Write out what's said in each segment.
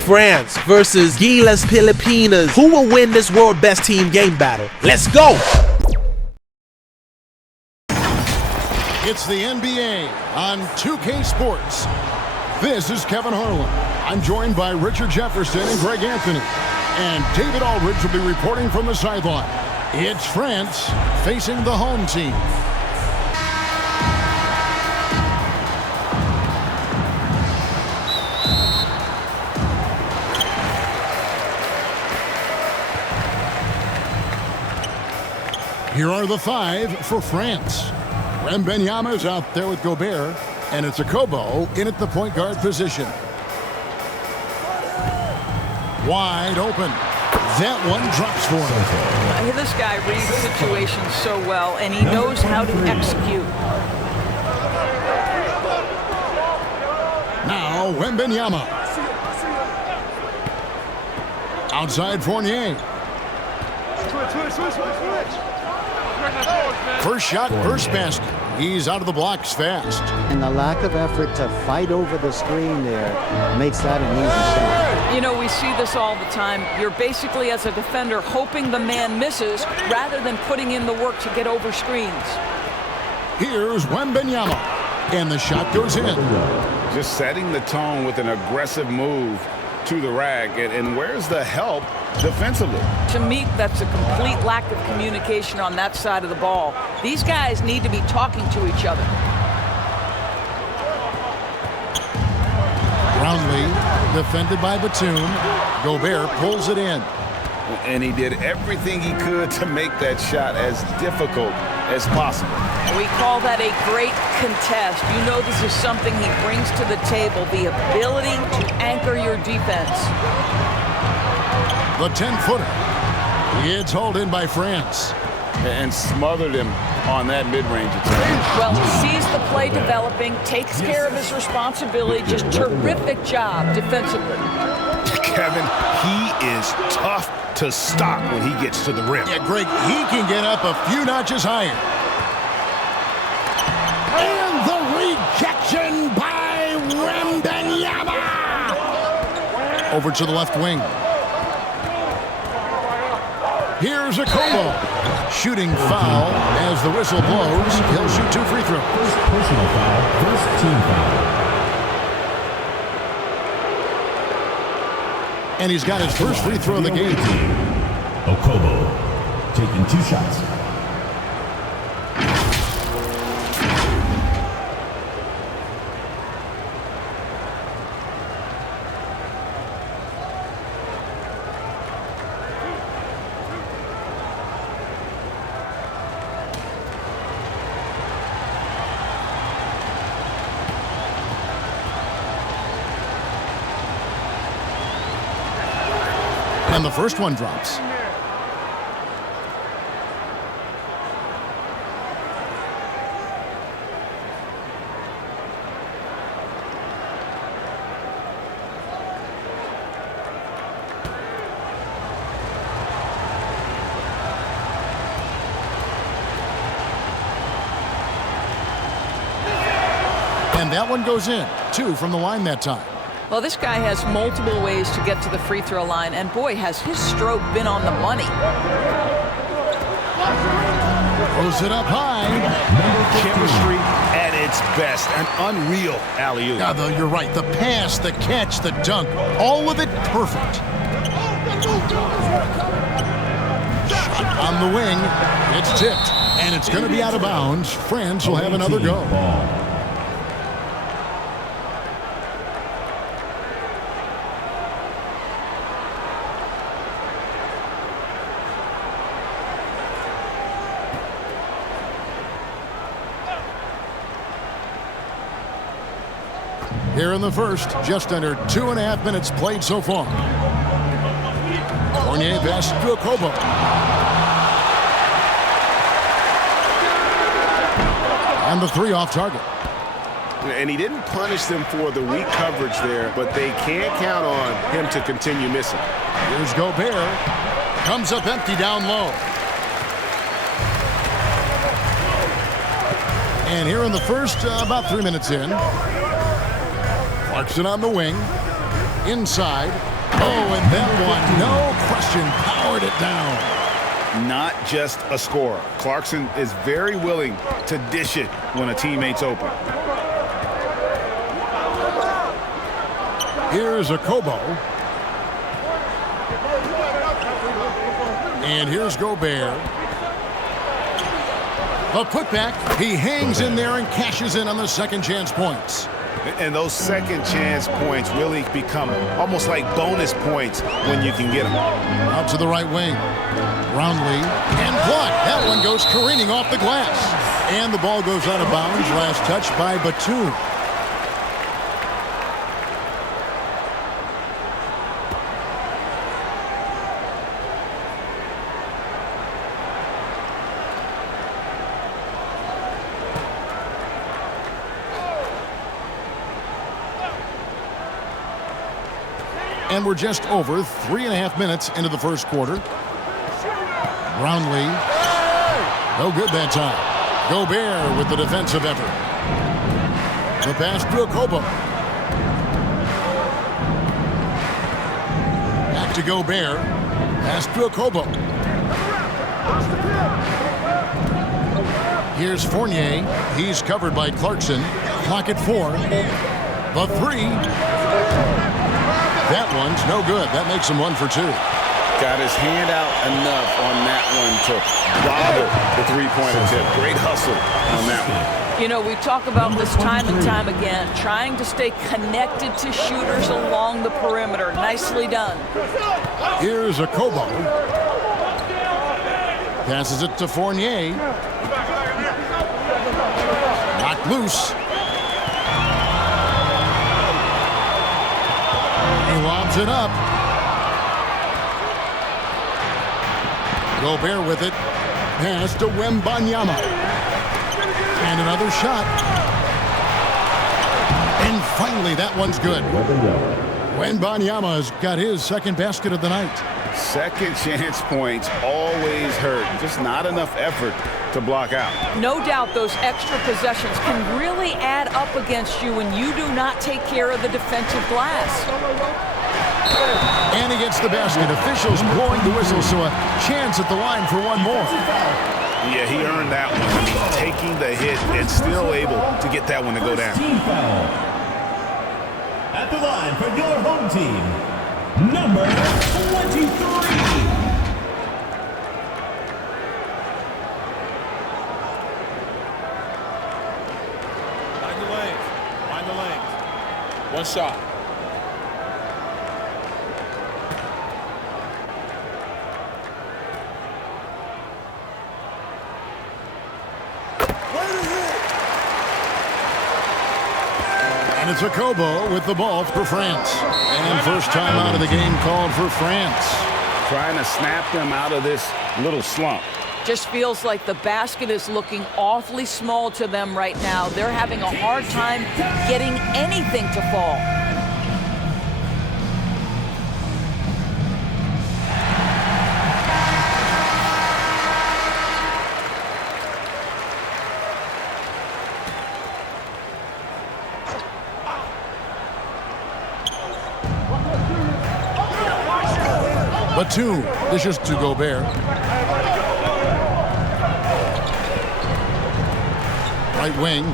France versus GILAS Pilipinas. Who will win this world best team game battle? Let's go! It's the NBA on 2K Sports. This is Kevin Harlan. I'm joined by Richard Jefferson and Greg Anthony. And David Aldridge will be reporting from the sideline. It's France facing the home team. Here are the five for France. Wembanyama is out there with Gobert, and it's Okobo in at the point guard position. Wide open. That one drops for him. This guy reads situations so well, and he knows how to execute. Now Wembanyama. Outside Fournier. First shot, first basket. He's out of the blocks fast. And the lack of effort to fight over the screen there makes that an easy shot. You know, we see this all the time. You're basically, as a defender, hoping the man misses rather than putting in the work to get over screens. Here's Wembanyama. And the shot goes in. Just setting the tone with an aggressive move to the rack. And where's the help defensively? To me, that's a complete lack of communication on that side of the ball. These guys need to be talking to each other. Brownlee, defended by Batum. Gobert pulls it in. And he did everything he could to make that shot as difficult as possible. We call that a great contest. You know this is something he brings to the table, the ability to anchor your defense. The 10-footer. It's hauled in by France. And smothered him on that mid-range attempt. Well, he sees the play developing, takes care of his responsibility. Just terrific job defensively. Kevin, he is tough to stop when he gets to the rim. Yeah, Greg, he can get up a few notches higher. And the rejection by Wembanyama. Over to the left wing. Here's Okobo. Shooting foul as the whistle blows. He'll shoot 2 free throws. First personal foul, first team foul. And he's got his first free throw of the game. Okobo taking 2 shots. And the first one drops. And that one goes in. 2 from the line that time. Well, this guy has multiple ways to get to the free throw line, and boy, has his stroke been on the money. Throws it up high. Chemistry at its best. An unreal alley-oop. Yeah, though, you're right. The pass, the catch, the dunk, all of it perfect. Shot on the wing. It's tipped, and it's going to be out of bounds. France will have another go. Here in the first, just under 2.5 minutes played so far. Fournier passes to Okobo. And the 3 off target. And he didn't punish them for the weak coverage there, but they can't count on him to continue missing. Here's Gobert. Comes up empty down low. And here in the first, about 3 minutes in. Clarkson on the wing. Inside. Oh, and that one, no question, powered it down. Not just a scorer. Clarkson is very willing to dish it when a teammate's open. Here's a Kobo. And here's Gobert. A putback. He hangs in there and cashes in on the second chance points. And those second chance points really become almost like bonus points when you can get them. Out to the right wing. Brownlee and blocked. That one goes careening off the glass. And the ball goes out of bounds. Last touch by Batum. And we're just over 3.5 minutes into the first quarter. Brownlee. No good that time. Gobert with the defensive effort. The pass to Kobo. Back to Gobert. Pass to Kobo. Here's Fournier. He's covered by Clarkson. Clock at 4. The three. That one's no good. That makes him 1 for 2. Got his hand out enough on that one to bother the three-point attempt. Great hustle on that one. You know, we talk about this time and time again, trying to stay connected to shooters along the perimeter. Nicely done. Here's a Kobo. Passes it to Fournier. Knocked loose. He lobs it up. Gobert with it. Pass to Wembanyama. And another shot. And finally, that one's good. Wembanyama's got his second basket of the night. Second chance points always hurt. Just not enough effort to block out. No doubt those extra possessions can really add up against you when you do not take care of the defensive glass. And he gets the basket. Officials blowing the whistle, so a chance at the line for one more. Yeah, he earned that one. I mean, taking the hit and still able to get that one to go down. Team foul. At the line for your home team, number 23. Find the lanes. One shot. And it's a Kobo with the ball for France. And first time out of the game called for France. Trying to snap them out of this little slump. Just feels like the basket is looking awfully small to them right now. They're having a hard time getting anything to fall. Batum dishes to Gobert. Right wing.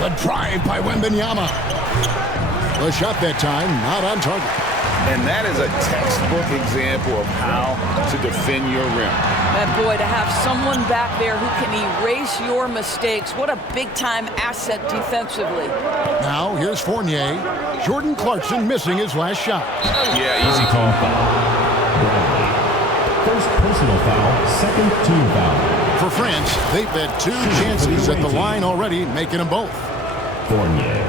The drive by Wembanyama. The shot that time, not on target. And that is a textbook example of how to defend your rim. And boy, to have someone back there who can erase your mistakes, what a big-time asset defensively. Now, here's Fournier. Jordan Clarkson missing his last shot. Yeah, easy call. First personal foul, second team foul. For France, they've had 2 chances at the line already, making them both. Fournier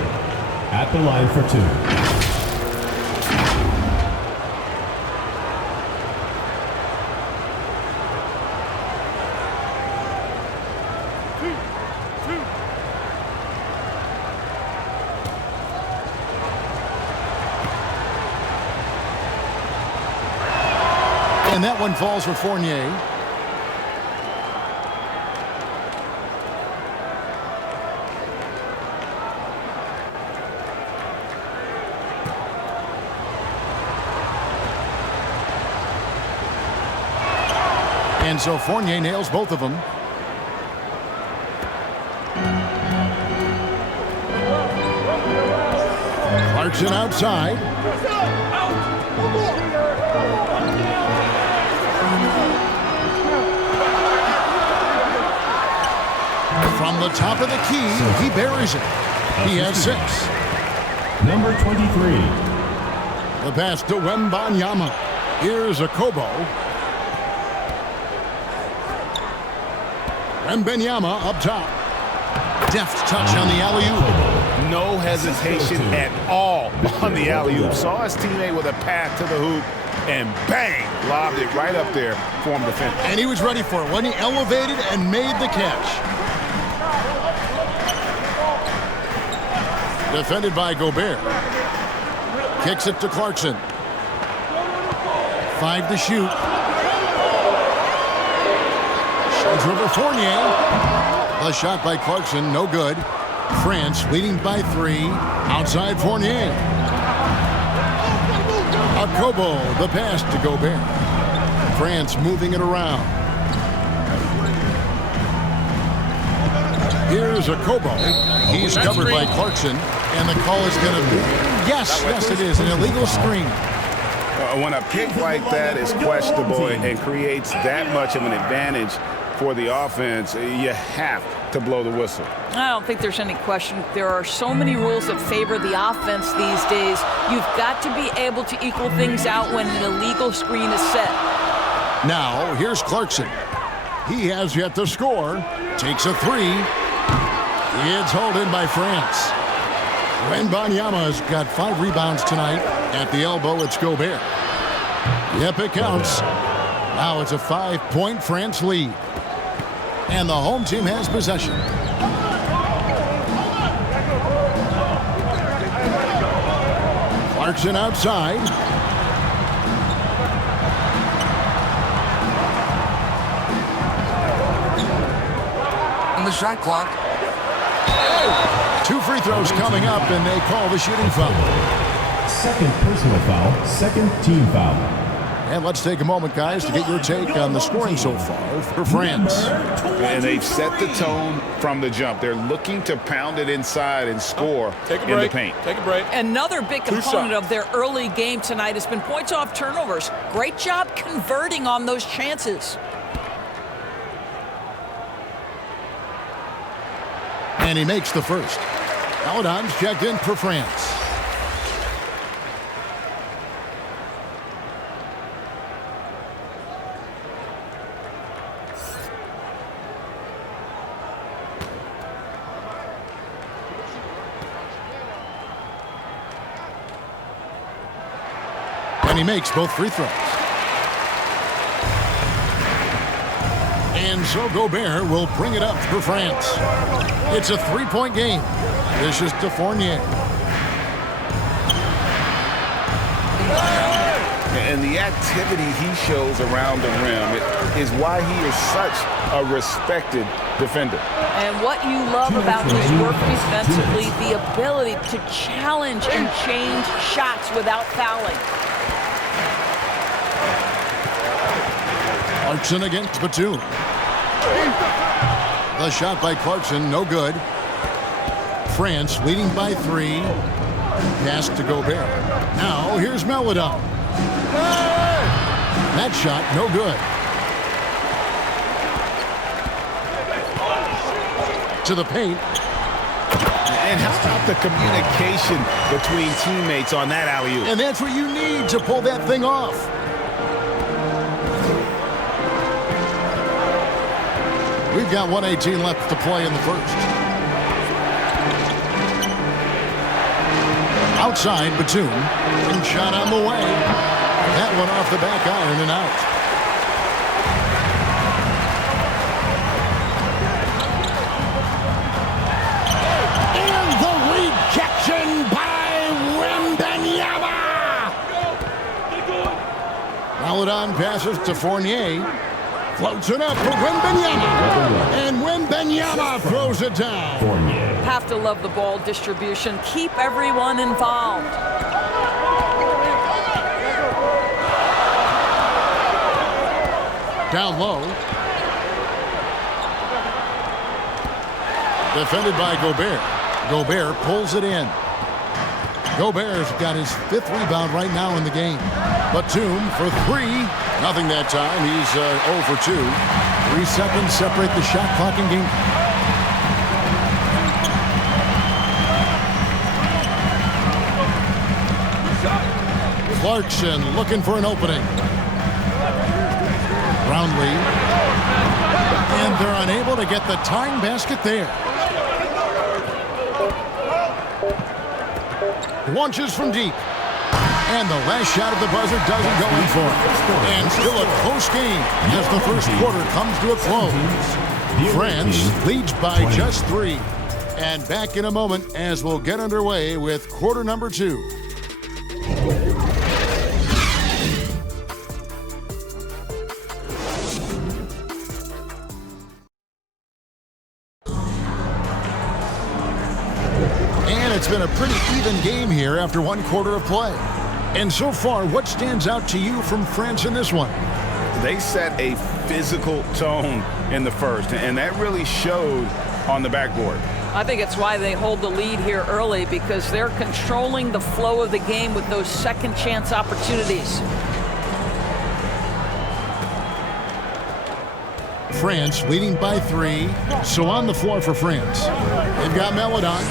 at the line for 2. And that one falls for Fournier. And so Fournier nails both of them. Clarkson outside. From the top of the key, he buries it. He has 6. Number 23. The pass to Wembanyama. Here's a Kobo. Wembanyama up top. Deft touch on the alley-oop. No hesitation at all on the alley-oop. Saw his teammate with a path to the hoop, and bang, lobbed it right up there for him to finish. And he was ready for it when he elevated and made the catch. Defended by Gobert. Kicks it to Clarkson. 5 to shoot. Shows over Fournier. A shot by Clarkson, no good. France leading by 3. Outside Fournier. Akobo, the pass to Gobert. France moving it around. Here's Akobo. He's covered by Clarkson. And the call is going to be, yes, it is, an illegal screen. When a pick like that is questionable and creates that much of an advantage for the offense, you have to blow the whistle. I don't think there's any question. There are so many rules that favor the offense these days. You've got to be able to equal things out when an illegal screen is set. Now, here's Clarkson. He has yet to score. Takes a 3. It's hauled in by France. Wembanyama's got 5 rebounds tonight. At the elbow, it's Gobert. Yep, it counts. Now it's a 5-point France lead. And the home team has possession. Clarkson outside. On the shot clock. 2 free throws coming up, and they call the shooting foul. Second personal foul, second team foul. And let's take a moment, guys, to get your take on the scoring so far for France. And they've set the tone from the jump. They're looking to pound it inside and score in the paint. Take a break. Another big component of their early game tonight has been points off turnovers. Great job converting on those chances. And he makes the first. Paladon's checked in for France. And he makes both free throws. And so Gobert will bring it up for France. It's a 3-point game. This is to Fournier. And the activity he shows around the rim is why he is such a respected defender. And what you love about his work defensively, the ability to challenge and change shots without fouling. Clarkson against Batum. The shot by Clarkson, no good. France leading by 3. Pass to Gobert. Now here's Meladon. That shot, no good. To the paint. And how about the communication between teammates on that alley-oop? And that's what you need to pull that thing off. We've got 1:18 left to play in the first. Outside, Batum. And shot on the way. That one off the back iron and out. And the rejection by Wembanyama. Paladon passes to Fournier. Floats it up for Wembanyama. And Wembanyama throws it down. Have to love the ball distribution. Keep everyone involved. Down low. Defended by Gobert. Gobert pulls it in. Gobert's got his 5th rebound right now in the game. Batum for 3. Nothing that time. He's 0 for 2. 3 seconds separate the shot clock and game. Clarkson looking for an opening. Brownlee. And they're unable to get the tying basket there. Launches from deep. And the last shot of the buzzer doesn't go in for it. And still a close game as the first quarter comes to a close. France leads by just 3. And back in a moment as we'll get underway with quarter number 2. It's been a pretty even game here after 1 quarter of play. And so far, what stands out to you from France in this one? They set a physical tone in the first, and that really showed on the backboard. I think it's why they hold the lead here early, because they're controlling the flow of the game with those second chance opportunities. France leading by 3. So on the floor for France. They've got Melodon.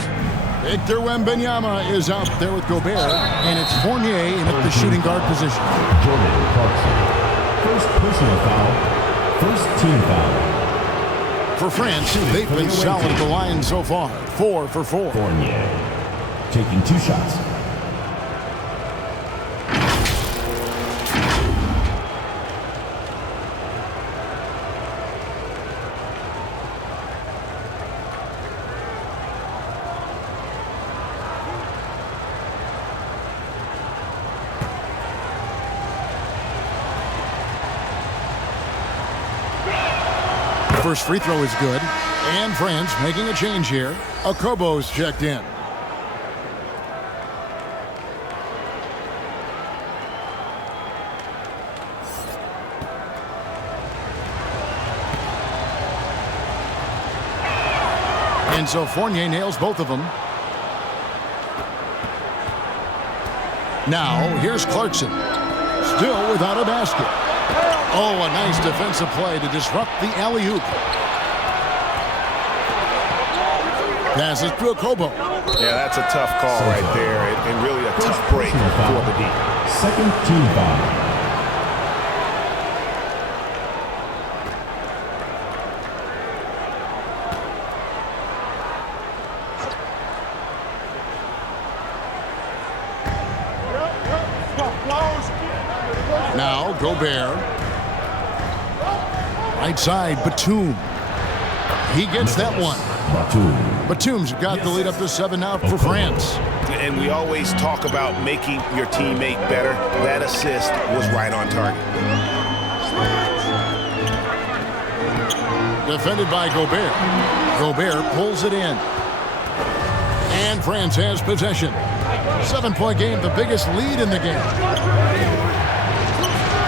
Victor Wembanyama is out there with Gobert, and it's Fournier in at the shooting guard position. Jordan Clarkson. First personal foul. First team foul. For France, they've been solid at the line so far. 4 for 4. Fournier taking 2 shots. First free throw is good. And France making a change here. Okobo's checked in. And so Fournier nails both of them. Now here's Clarkson. Still without a basket. Oh, a nice defensive play to disrupt the alley-oop. Passes to Okobo. Yeah, that's a tough call right there, and really a tough break for the D. Second team foul. Now Gobert. Right side, Batum. He gets that one. Batum's got the lead up to 7 now for France. And we always talk about making your teammate better. That assist was right on target. Defended by Gobert. Gobert pulls it in. And France has possession. 7-point game, the biggest lead in the game.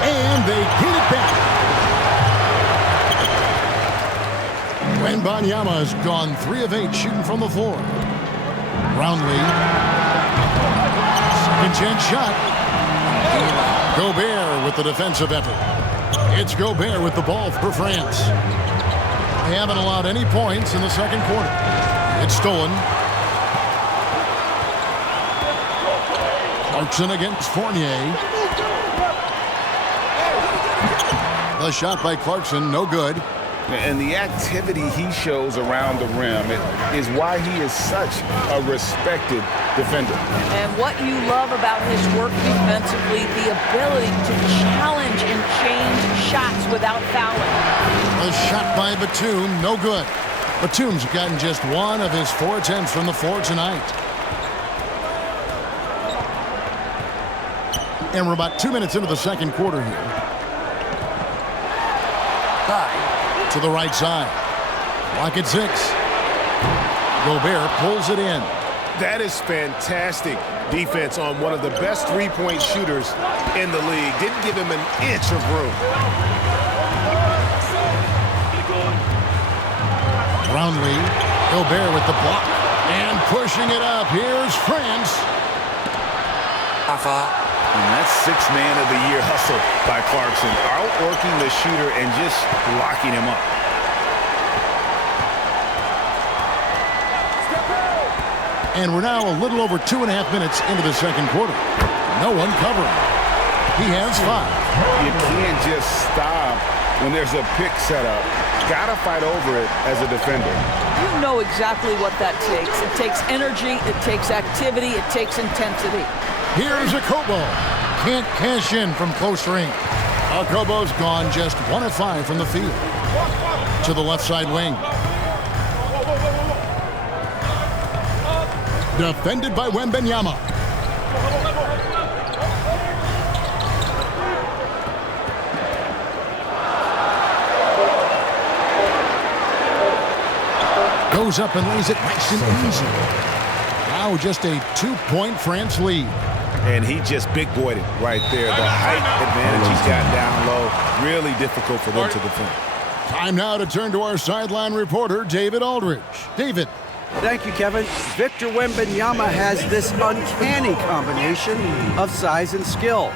And they get it back. Wembanyama has gone 3 of 8 shooting from the floor. Brownlee. Second chance shot. Gobert with the defensive effort. It's Gobert with the ball for France. They haven't allowed any points in the second quarter. It's stolen. Clarkson against Fournier. The shot by Clarkson, no good. And the activity he shows around the rim is why he is such a respected defender. And what you love about his work defensively, the ability to challenge and change shots without fouling. A shot by Batum, no good. Batum's gotten just 1 of his 4 attempts from the floor tonight. And we're about 2 minutes into the second quarter here. To the right side. Clock at 6. Gobert pulls it in. That is fantastic defense on one of the best three-point shooters in the league. Didn't give him an inch of room. Brownlee. Gilbert with the block. And pushing it up. Here's France. And that's sixth man of the year hustle by Clarkson. Outworking the shooter and just locking him up. And we're now a little over 2.5 minutes into the second quarter. No one covering. He has 5. You can't just stop when there's a pick set up. Gotta fight over it as a defender. You know exactly what that takes. It takes energy, it takes activity, it takes intensity. Here's Akobo. Can't cash in from close range. Akobo's gone just 1 of 5 from the field. To the left side wing. Defended by Wembanyama. Goes up and lays it nice and easy. Now just a 2-point France lead. And he just big-boyed it right there. The height advantage he's got down low. Really difficult for them to defend. Time now to turn to our sideline reporter, David Aldridge. David. Thank you, Kevin. Victor Wembanyama has this uncanny combination of size and skill.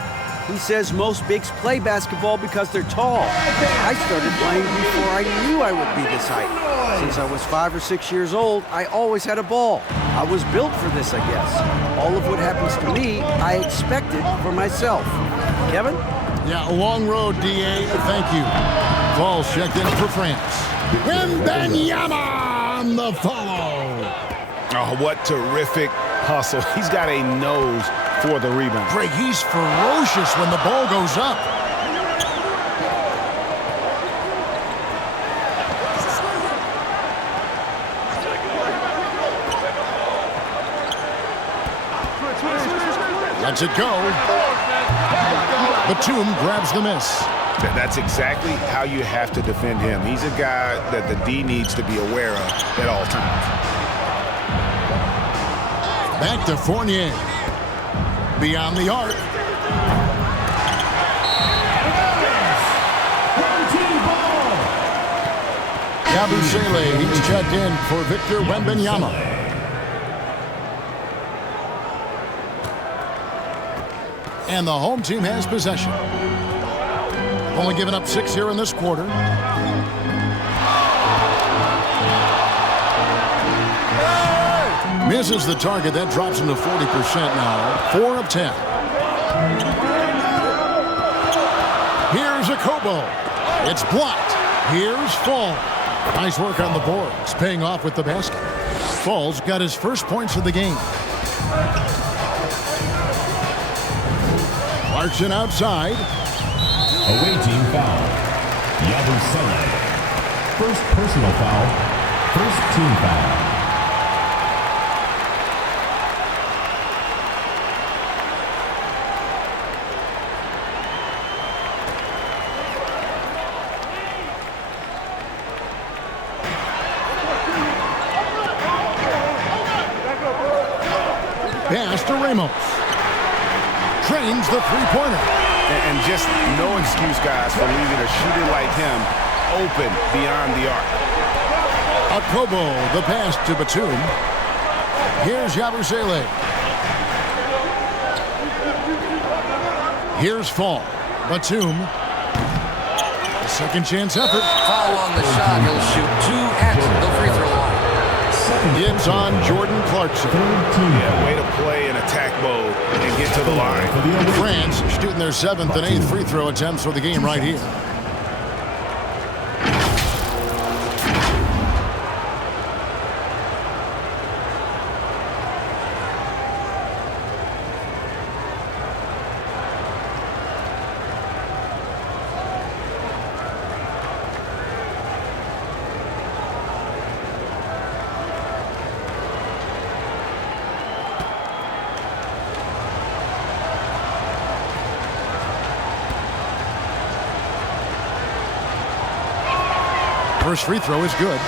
He says most bigs play basketball because they're tall. I started playing before I knew I would be this height. Since I was 5 or 6 years old, I always had a ball. I was built for this, I guess. All of what happens to me, I expected for myself. Kevin? Yeah, a long road, D.A. Thank you. Falls checked in for France. Wembanyama on the follow. Oh, what terrific hustle. He's got a nose for the rebound. Greg, he's ferocious when the ball goes up. Lets it go. Batum grabs the miss. That's exactly how you have to defend him. He's a guy that the D needs to be aware of at all times. Back to Fournier. Beyond the arc. Yabusele, he's checked in for Victor Wembanyama. And the home team has possession. Only given up 6 here in this quarter. Misses the target. That drops him to 40% now. 4 of 10. Here's Akobo. It's blocked. Here's Fall. Nice work on the boards. Paying off with the basket. Fall's got his first points of the game. Clarkson outside. Away team foul. Yabusele. First personal foul. First team foul. Pass to Ramos. Trains the three-pointer. And just no excuse, guys, for leaving a shooter like him open beyond the arc. Akobo, the pass to Batum. Here's Yabusele. Here's Fall. Batum. A second chance effort. Foul on the shot. He'll shoot 2 at the free throw line. It's on Jordan Clarkson. Yeah, way to play in attack mode and get to the line. France shooting their 7th and 8th free throw attempts for the game right here. First free throw is good.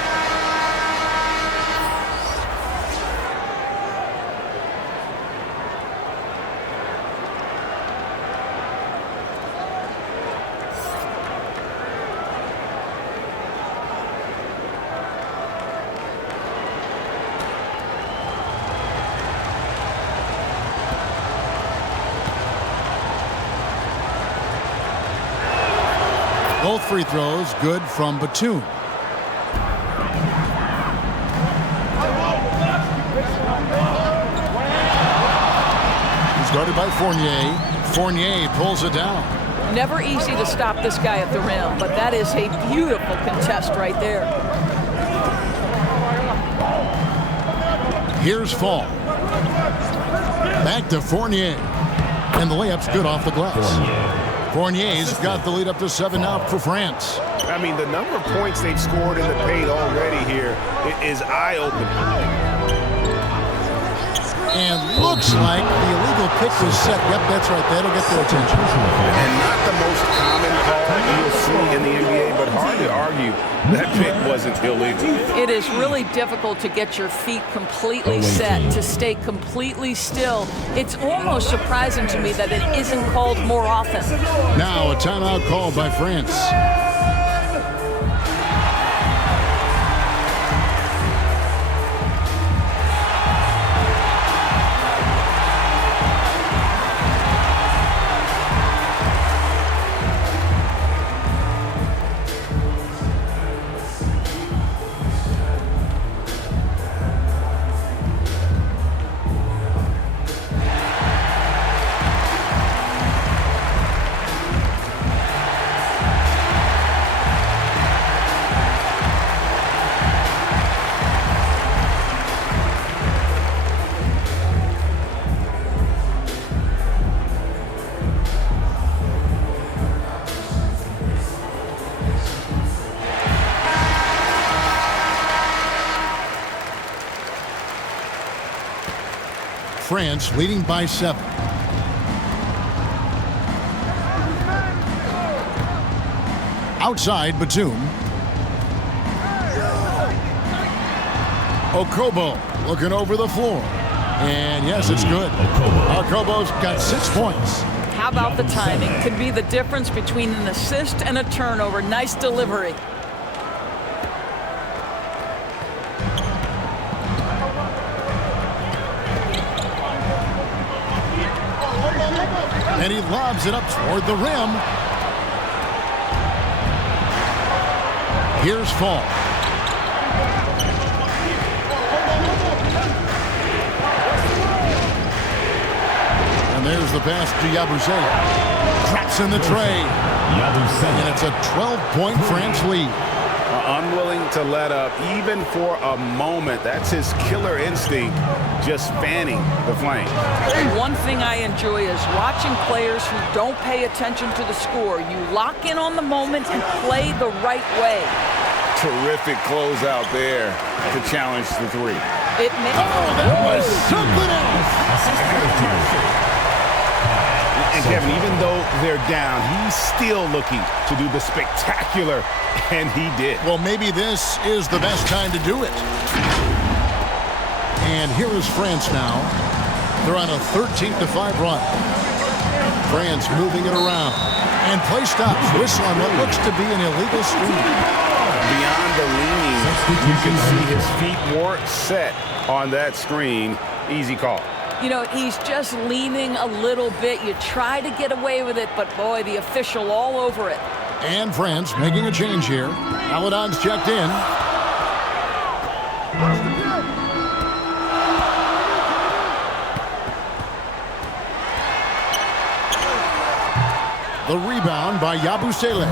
Both free throws good from Batum. He's guarded by Fournier. Fournier pulls it down. Never easy to stop this guy at the rim, but that is a beautiful contest right there. Here's Fall. Back to Fournier. And the layup's good off the glass. Fournier's got the lead up to 7 now for France. I mean, the number of points they've scored in the paint already here is eye-opening. And looks like the illegal pick was set. Yep, that's right. That'll get their attention. And not the most common call you'll see in the NBA, but hard to argue that pick wasn't illegal. It is really difficult to get your feet completely set, to stay completely still. It's almost surprising to me that it isn't called more often. Now a timeout called by France. France leading by 7. Outside, Batum. Okobo looking over the floor. And yes, it's good. Okobo's got 6 points. How about the timing? Could be the difference between an assist and a turnover. Nice delivery. And he lobs it up toward the rim. Here's Fall. And there's the pass to Yabusele. Drops in the tray. And it's a 12-point France lead. Unwilling to let up even for a moment. That's his killer instinct, just fanning the flame. One thing I enjoy is watching players who don't pay attention to the score. You lock in on the moment and play the right way. Terrific closeout there to challenge the 3. That was something else. And Kevin, even though they're down, he's still looking to do the spectacular, and he did. Well, maybe this is the best time to do it. And here is France now. They're on a 13-5 run. France moving it around. And play stops. Whistle on what looks to be an illegal screen. Beyond the leaning, you can see his feet more set on that screen. Easy call. You know, he's just leaning a little bit. You try to get away with it, but boy, the official all over it. And France making a change here. Aladon's checked in. The rebound by Yabusele.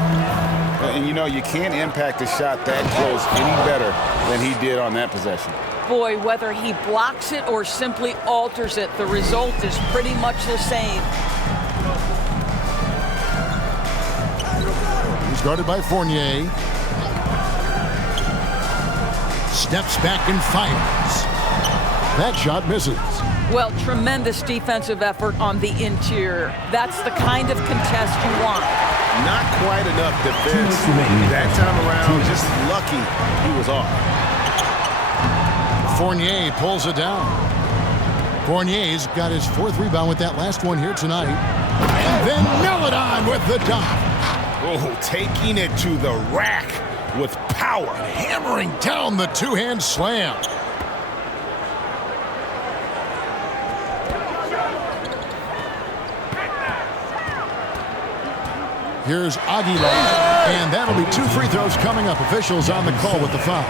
And you know, you can't impact a shot that close any better than he did on that possession. Boy, whether he blocks it or simply alters it, the result is pretty much the same. He's guarded by Fournier. Steps back and fires. That shot misses. Well, tremendous defensive effort on the interior. That's the kind of contest you want. Not quite enough defense. That time around, just lucky he was off. Fournier pulls it down. Fournier's got his 4th rebound with that last one here tonight. And then Meladon with the dunk. Oh, taking it to the rack with power. Hammering down the 2-hand slam. Here's Aguilar. And that'll be 2 free throws coming up. Officials on the call with the foul.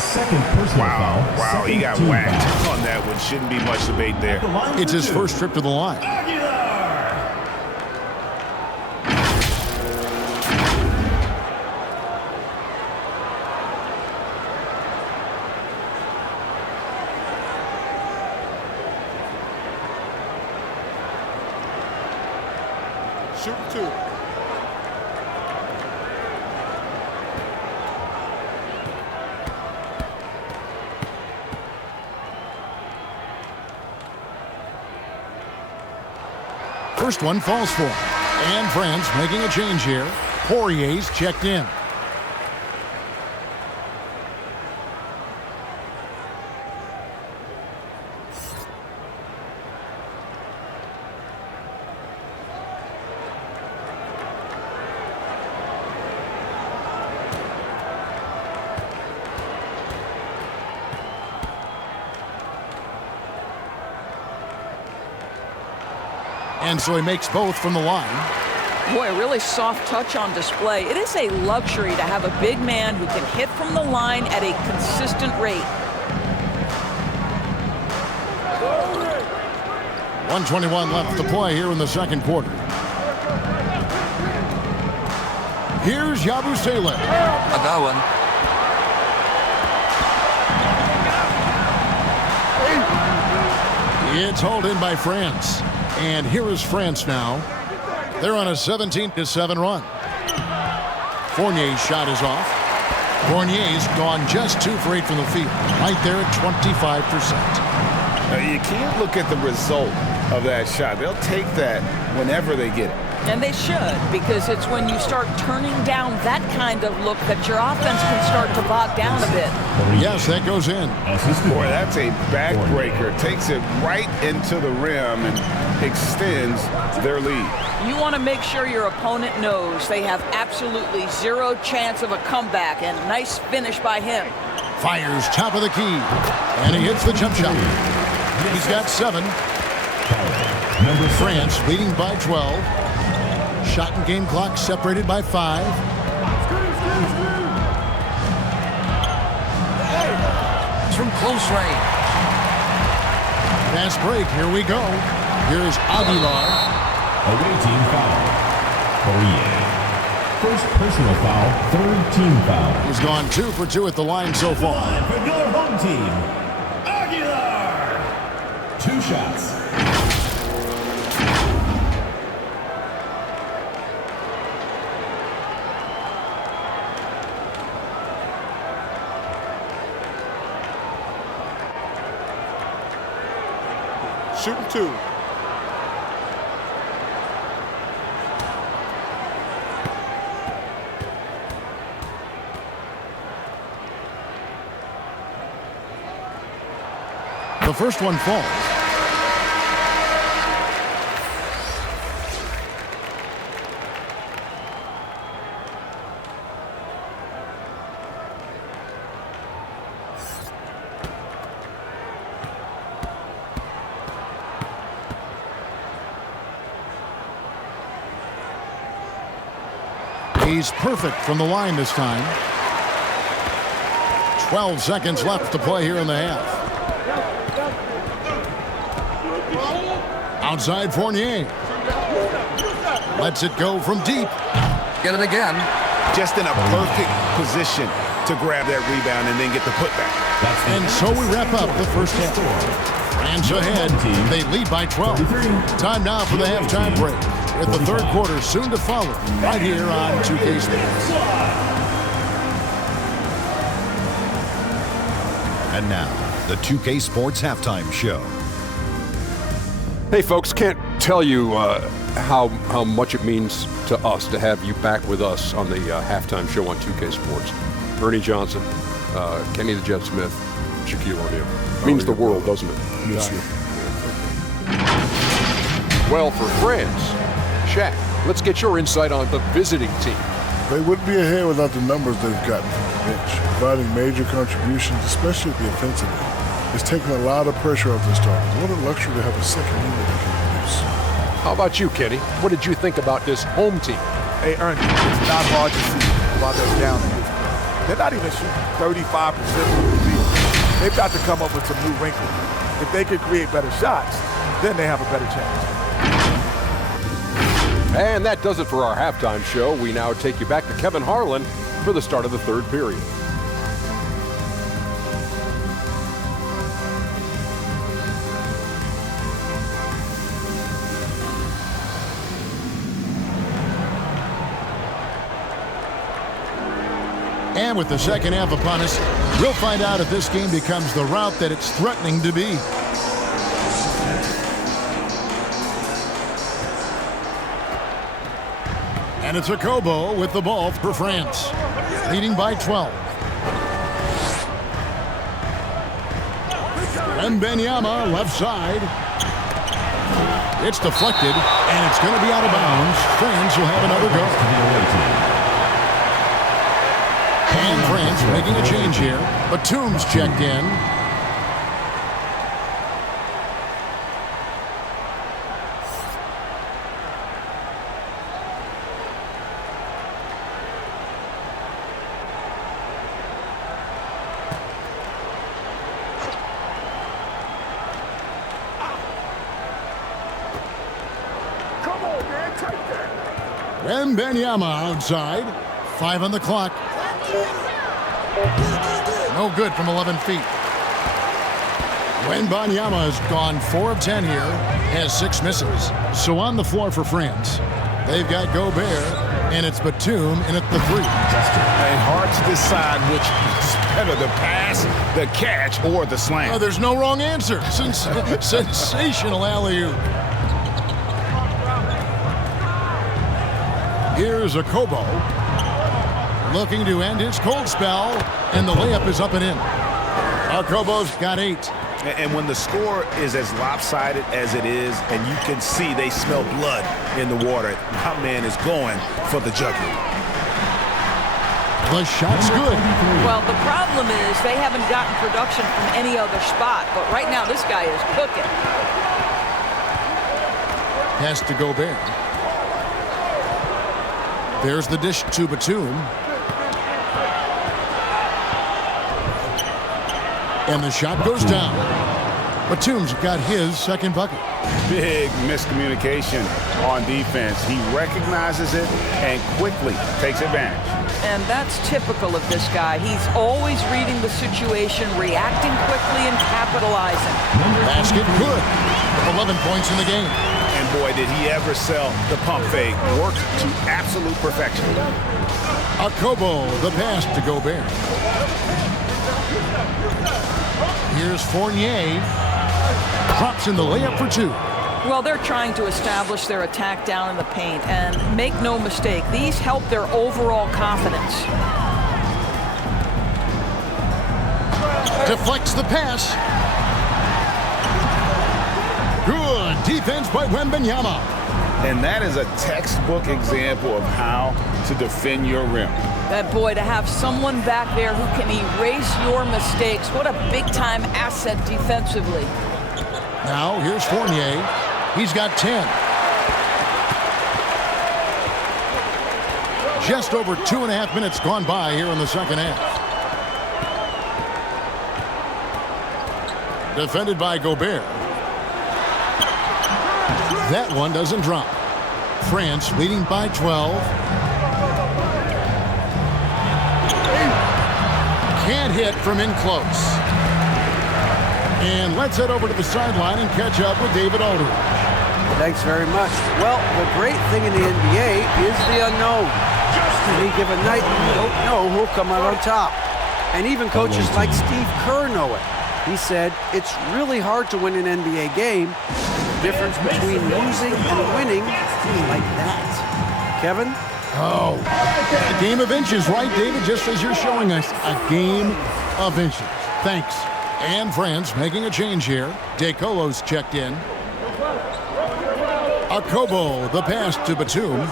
Second personal foul. Wow, he got whacked on that one. Shouldn't be much debate there. It's his first trip to the line. Shoot 2. First one falls for him. And France making a change here. Poirier's checked in. And so he makes both from the line. Boy, a really soft touch on display. It is a luxury to have a big man who can hit from the line at a consistent rate. 1:21 left to play here in the second quarter. Here's Yabusele. Agawan. It's hauled in by France. And here is France now. They're on a 17-7 run. Fournier's shot is off. Fournier's gone just 2 for 8 from the field. Right there at 25%. You can't look at the result of that shot. They'll take that whenever they get it. And they should, because it's when you start turning down that kind of look that your offense can start to bog down a bit. Yes, that goes in. Boy, that's a backbreaker. Takes it right into the rim and extends their lead. You want to make sure your opponent knows they have absolutely 0 chance of a comeback, and nice finish by him. Fires top of the key, and he hits the jump shot. He's got 7. France leading by 12. Shot and game clock separated by 5. It's from close range. Fast break, here we go. Here's Aguilar. Away team foul. Poirier. First personal foul, third team foul. He's gone 2 for 2 at the line so far. For your home team, Aguilar. 2 shots. Shooting 2. The first one falls. He's perfect from the line this time. 12 seconds left to play here in the half. Outside Fournier. Lets it go from deep. Get it again. Just in a perfect position to grab that rebound and then get the putback. And so we wrap up the first half. France ahead. They lead by 12. Time now for the halftime break. With the third quarter soon to follow, right here on 2K Sports. And now, the 2K Sports Halftime Show. Hey, folks, can't tell you how much it means to us to have you back with us on the halftime show on 2K Sports. Ernie Johnson, Kenny the Jet Smith, Shaquille O'Neal. Means the world, doesn't it? Yes, sir. Well, for France, Shaq, let's get your insight on the visiting team. They wouldn't be ahead without the numbers they've gotten from the bench, providing major contributions, especially at the offensive end. It's taken a lot of pressure off the starters. What a luxury to have a second unit that can produce. How about you, Kenny? What did you think about this home team? Hey, Ernie, it's not hard to see while they're down in this. They're not even shooting 35% from the field. They've got to come up with some new wrinkles. If they can create better shots, then they have a better chance. And that does it for our halftime show. We now take you back to Kevin Harlan for the start of the third period. And with the second half upon us, we'll find out if this game becomes the route that it's threatening to be. And it's Akobo with the ball for France, leading by 12. Wembanyama left side. It's deflected, and it's going to be out of bounds. France will have another go. And France making a change here. Batum's checked in. Come on, man, take that. Wembanyama outside. 5 on the clock. No good from 11 feet. Wembanyama has gone 4 of 10 here, has 6 misses. So on the floor for France, they've got Gobert, and it's Batum in at the 3. Hey, hard to decide which is better, the pass, the catch, or the slam. There's no wrong answer. Sensational alley-oop. Here's Akobo, looking to end his cold spell, and the layup is up and in. Akobo's got 8. And when the score is as lopsided as it is, and you can see they smell blood in the water, my man is going for the jugular. The shot's good. Well, the problem is they haven't gotten production from any other spot, but right now this guy is cooking. Has to Gobert. There's the dish to Batum. And the shot goes down. Batum's got his second bucket. Big miscommunication on defense. He recognizes it and quickly takes advantage. And that's typical of this guy. He's always reading the situation, reacting quickly, and capitalizing. Basket good. 11 points in the game. And boy, did he ever sell the pump fake. Worked to absolute perfection. Akobo, the pass to Gobert. Here's Fournier. Drops in the layup for 2. Well, they're trying to establish their attack down in the paint, and make no mistake, these help their overall confidence. Deflects the pass. Good defense by Wembanyama. And that is a textbook example of how to defend your rim. That boy, to have someone back there who can erase your mistakes, what a big-time asset defensively. Now, here's Fournier. He's got 10. Just over 2.5 minutes gone by here in the second half. Defended by Gobert. That one doesn't drop. France leading by 12. Can't hit from in close. And let's head over to the sideline and catch up with David Aldridge. Thanks very much. Well, the great thing in the NBA is the unknown. Any given night, you don't know who'll come out on top. And even coaches like Steve Kerr know it. He said, it's really hard to win an NBA game. The difference between losing and winning is like that. Kevin? Oh, a game of inches, right, David? Just as you're showing us, a game of inches. Thanks. And France making a change here. DeColo's checked in. Akobo, the pass to Batum.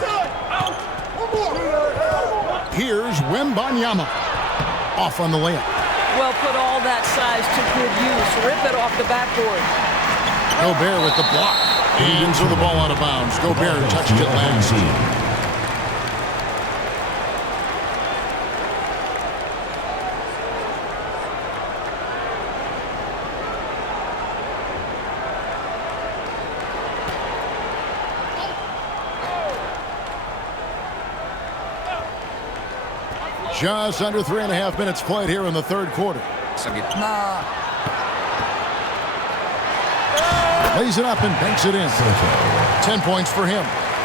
Here's Wembanyama. Off on the layup. Well, put all that size to good use. Rip it off the backboard. Gobert with the block. And so the ball out of bounds. Gobert touched it last. Just under 3.5 minutes played here in the third quarter. Lays it up and banks it in. 10 points for him.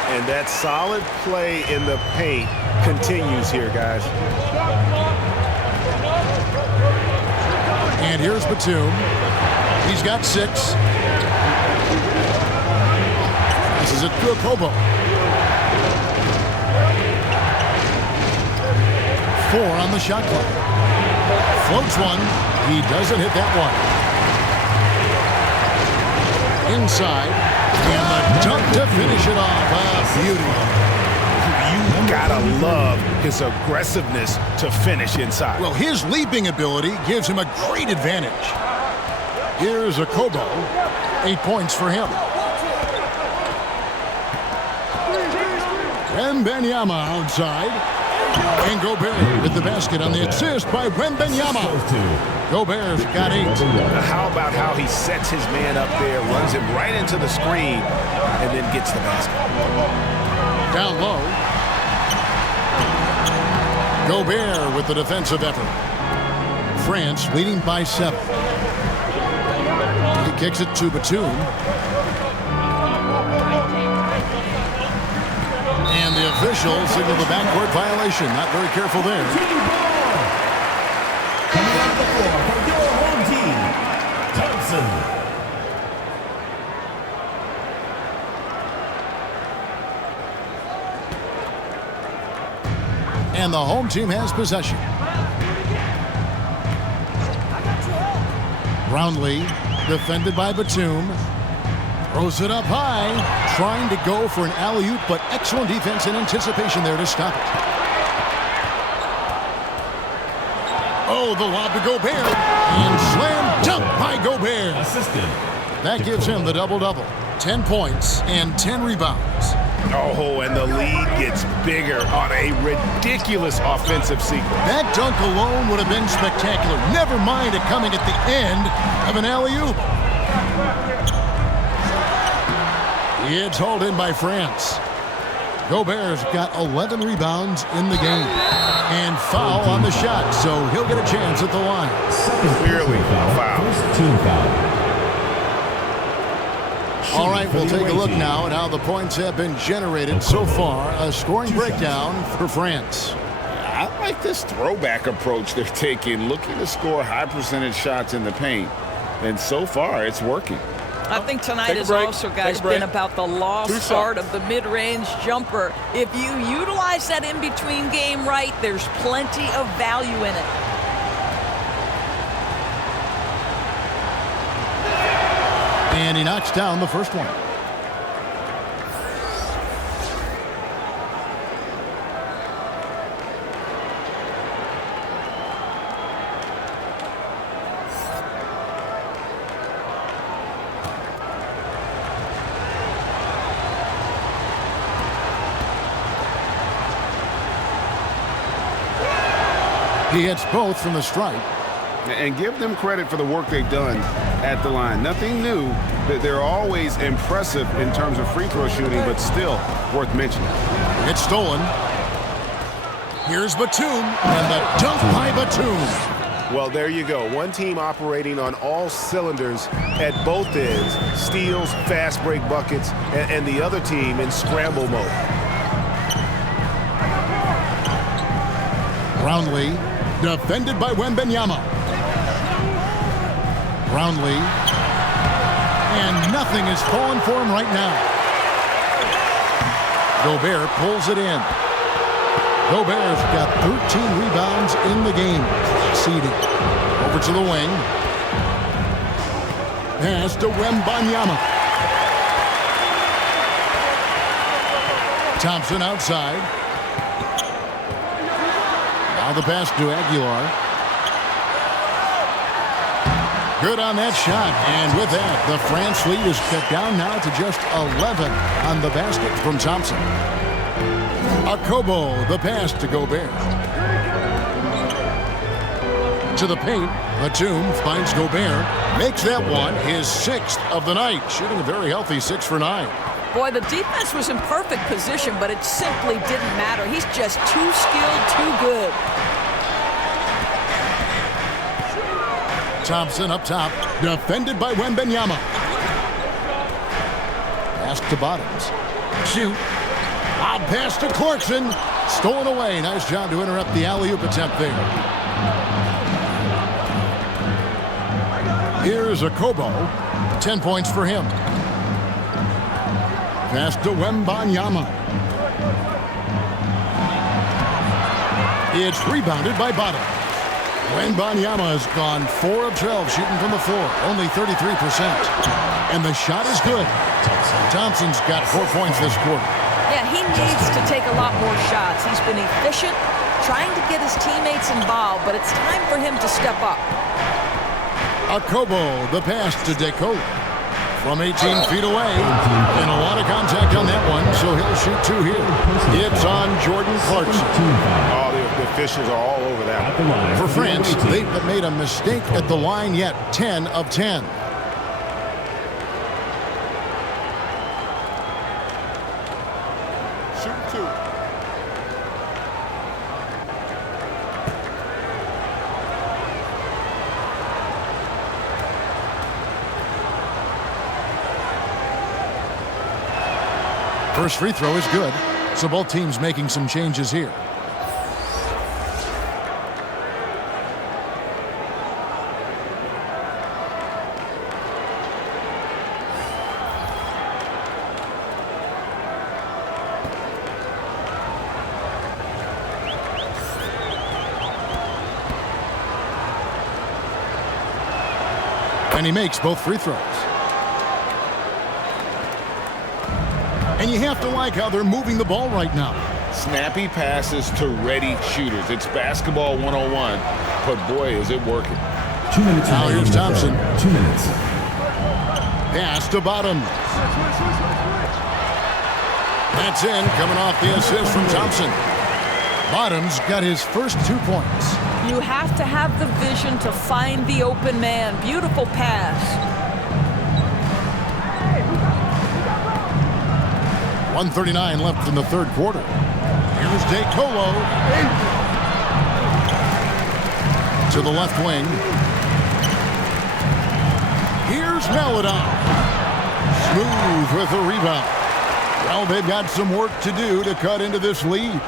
And that solid play in the paint continues here, guys. And here's Batum. He's got 6. This is it to Kobo. 4 on the shot clock. Floats one. He doesn't hit that one. Inside. And the dunk to finish it off. Beauty. You gotta love his aggressiveness to finish inside. Well, his leaping ability gives him a great advantage. Here's a Kobo. 8 points for him. Wembanyama outside. And Gobert with the basket on the assist by Wembanyama. Gobert's got 8. How about how he sets his man up there, runs him right into the screen, and then gets the basket. Down low. Gobert with the defensive effort. France leading by 7. He kicks it to Batum. And the official signaled the backcourt violation. Not very careful there. Coming out of the floor for your home team, Thompson. And the home team has possession. Brownlee, defended by Batum. Throws it up high, trying to go for an alley-oop, but excellent defense and anticipation there to stop it. Oh, the lob to Gobert, and slam dunk by Gobert. Assisted. That gives him the double-double. 10 points and 10 rebounds. Oh, and the lead gets bigger on a ridiculous offensive sequence. That dunk alone would have been spectacular. Never mind it coming at the end of an alley-oop. It's hauled in by France. Gobert's got 11 rebounds in the game. And foul on the shot, so he'll get a chance at the line. Clearly foul. Team foul. All right, we'll take a look now at how the points have been generated so far. A scoring breakdown for France. I like this throwback approach they're taking, looking to score high percentage shots in the paint. And so far, it's working. I think tonight has also, guys, been about the lost art of the mid-range jumper. If you utilize that in-between game right, there's plenty of value in it. And he knocks down the first one. He hits both from the stripe. And give them credit for the work they've done at the line. Nothing new, but they're always impressive in terms of free throw shooting, but still worth mentioning. It's stolen. Here's Batum, and the dunk by Batum. Well, there you go. One team operating on all cylinders at both ends. Steals, fast break buckets, and the other team in scramble mode. Brownlee, defended by Wembanyama. Brownlee, and nothing is falling for him right now. Gobert pulls it in. Gobert's got 13 rebounds in the game. Seeding. Over to the wing. Pass to Wembanyama. Thompson outside. Now the pass to Aguilar. Good on that shot, and with that, the France lead is cut down now to just 11 on the basket from Thompson. Akobo, the pass to Gobert. To the paint, Batum finds Gobert, makes that one his 6th of the night, shooting a very healthy 6 for 9. Boy, the defense was in perfect position, but it simply didn't matter. He's just too skilled, too good. Thompson up top, defended by Wembanyama. Pass to Bottoms. Shoot. Out pass to Clarkson. Stolen away. Nice job to interrupt the alley-oop attempt there. Here's Akobo. 10 points for him. Pass to Wembanyama. It's rebounded by Bottoms. Wembanyama has gone 4 of 12 shooting from the floor, only 33%. And the shot is good. Thompson's got 4 points this quarter. Yeah, he needs to take a lot more shots. He's been efficient, trying to get his teammates involved, but it's time for him to step up. Akobo, the pass to Deco. From 18 feet away. And a lot of contact on that one, so he'll shoot 2 here. It's on Jordan Clarkson. Oh, the officials are all over that. For France, they've made a mistake at the line yet. 10 of 10. Shoot 2. First free throw is good, so both teams making some changes here. And he makes both free throws. And you have to like how they're moving the ball right now. Snappy passes to ready shooters. It's basketball 101, but boy, is it working. 2 minutes. Now here's Thompson. 2 minutes. Pass to Bottoms. That's in, coming off the assist from Thompson. Bottoms got his first 2 points. You have to have the vision to find the open man. Beautiful pass. 1:39 left in the third quarter. Here's DeColo. To the left wing. Here's Melodon. Smooth with the rebound. Well, they've got some work to do to cut into this lead.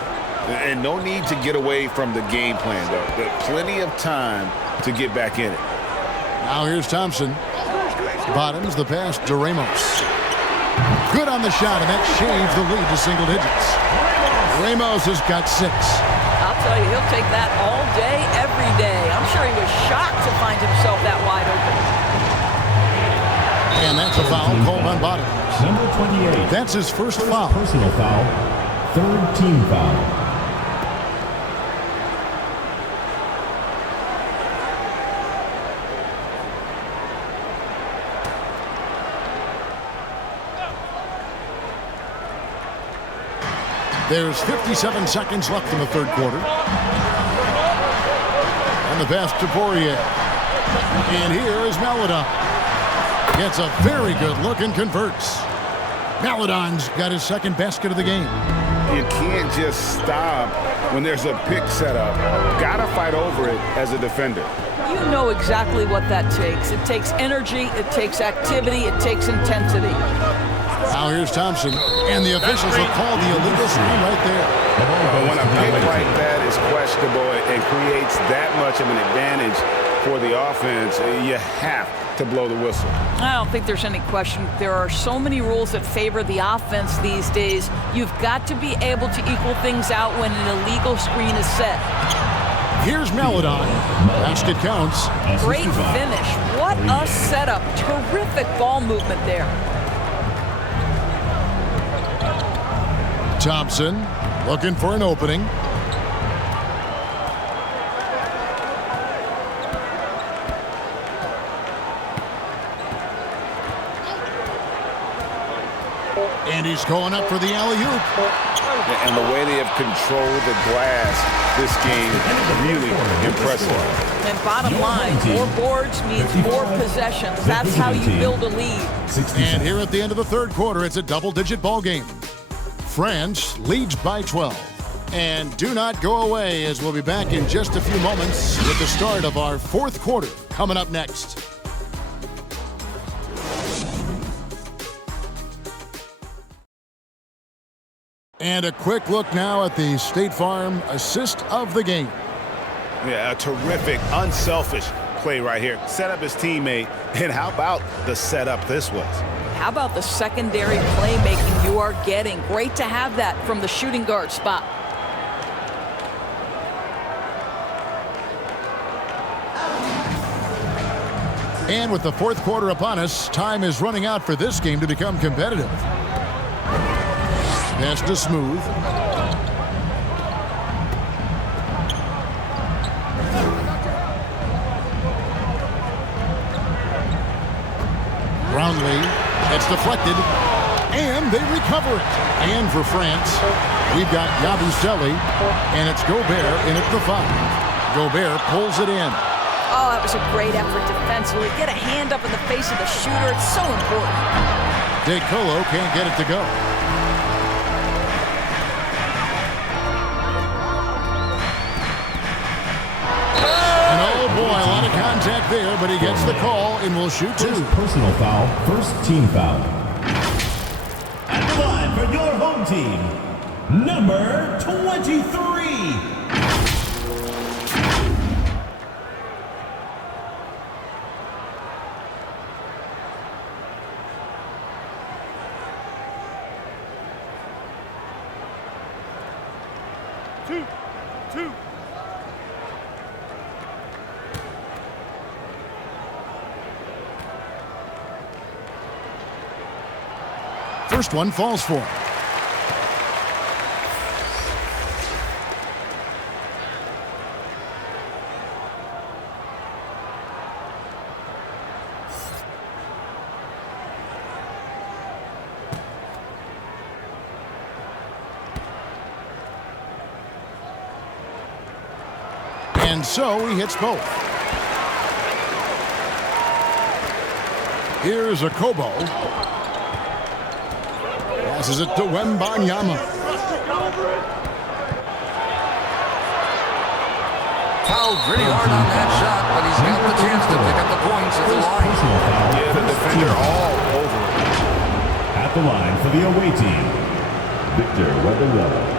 And no need to get away from the game plan, though. There's plenty of time to get back in it. Now here's Thompson. Bottoms, the pass to Ramos. Good on the shot, and that shaves the lead to single digits. Ramos has got 6. I'll tell you, he'll take that all day, every day. I'm sure he was shocked to find himself that wide open. And that's a foul called on Bottoms. Number 28. That's his first foul. Personal foul. 3rd team foul. There's 57 seconds left in the third quarter. And the pass to Poirier. And here is Melodon. Gets a very good look and converts. Melodon's got his second basket of the game. You can't just stop when there's a pick set up. Gotta fight over it as a defender. You know exactly what that takes. It takes energy, it takes activity, it takes intensity. Now here's Thompson, and the officials will call the illegal screen right there. But when a pick like that is questionable and creates that much of an advantage for the offense, you have to blow the whistle. I don't think there's any question. There are so many rules that favor the offense these days. You've got to be able to equal things out when an illegal screen is set. Here's Melodon. Basket counts. Great finish. What a setup. Terrific ball movement there. Thompson looking for an opening. And he's going up for the alley-oop. And the way they have controlled the glass this game, really impressive. And bottom line, more boards means more possessions. That's how you build a lead. And here at the end of the third quarter, it's a double-digit ball game. France leads by 12. And do not go away, as we'll be back in just a few moments with the start of our fourth quarter. coming up next. And a quick look now at the State Farm assist of the game. Yeah, a terrific, unselfish play right here. Set up his teammate, and how about the setup this was? How about the secondary playmaking you are getting? Great to have that from the shooting guard spot. And with the fourth quarter upon us, time is running out for this game to become competitive. Pass to Smooth. Brownlee, it's deflected, and they recover it. And for France, we've got Yabusele, and it's Gobert in at the 5. Gobert pulls it in. Oh, that was a great effort defensively. Get a hand up in the face of the shooter. It's so important. DeColo can't get it to go. And oh boy, a lot of contact there, but he gets the call and will shoot 2. Personal foul, first team foul. At the line for your home team, number 23. Two. First one falls for him. And so he hits both. Here's a Kobo. Passes it to Wembanyama. Fouled pretty hard on that shot, but he's got the chance to pick up the points at the line. Yeah, the defender all over it. At the line for the away team, Victor Wembanyama.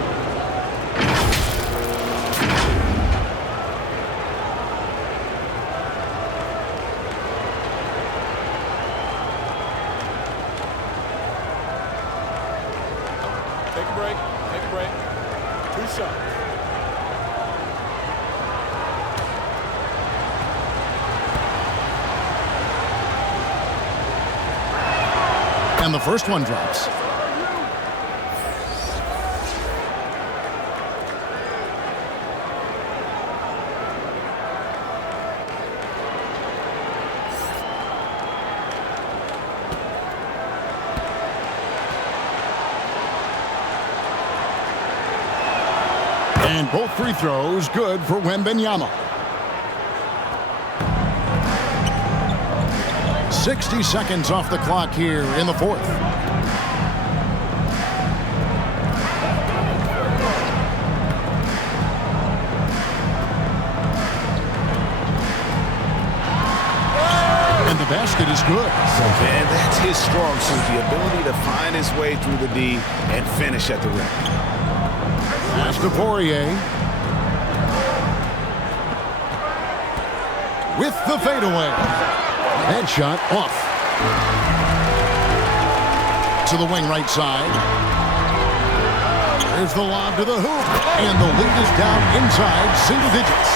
Take a break. 2 shots. And the first one drops. And both free throws good for Wembanyama. 60 seconds off the clock here in the fourth. And the basket is good. And that's his strong suit, the ability to find his way through the D and finish at the rim. Pass to Poirier. With the fadeaway. Headshot off. To the wing right side. There's the lob to the hoop. And the lead is down inside single digits.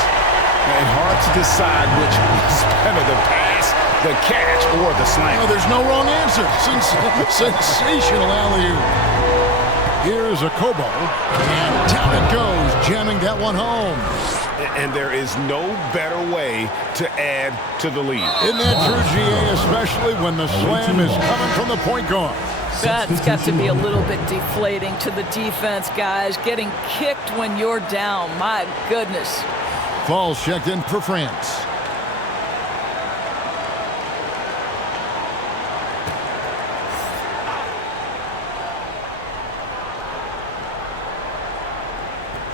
And hard to decide which is better, the pass, the catch, or the slam. Oh, there's no wrong answer. Sensational alley-oop. Here's a Kobo, and down it goes, jamming that one home. And there is no better way to add to the lead. Isn't that true, GA, especially when the slam is coming from the point guard? That's got to be a little bit deflating to the defense, guys. Getting kicked when you're down, my goodness. Falls checked in for France.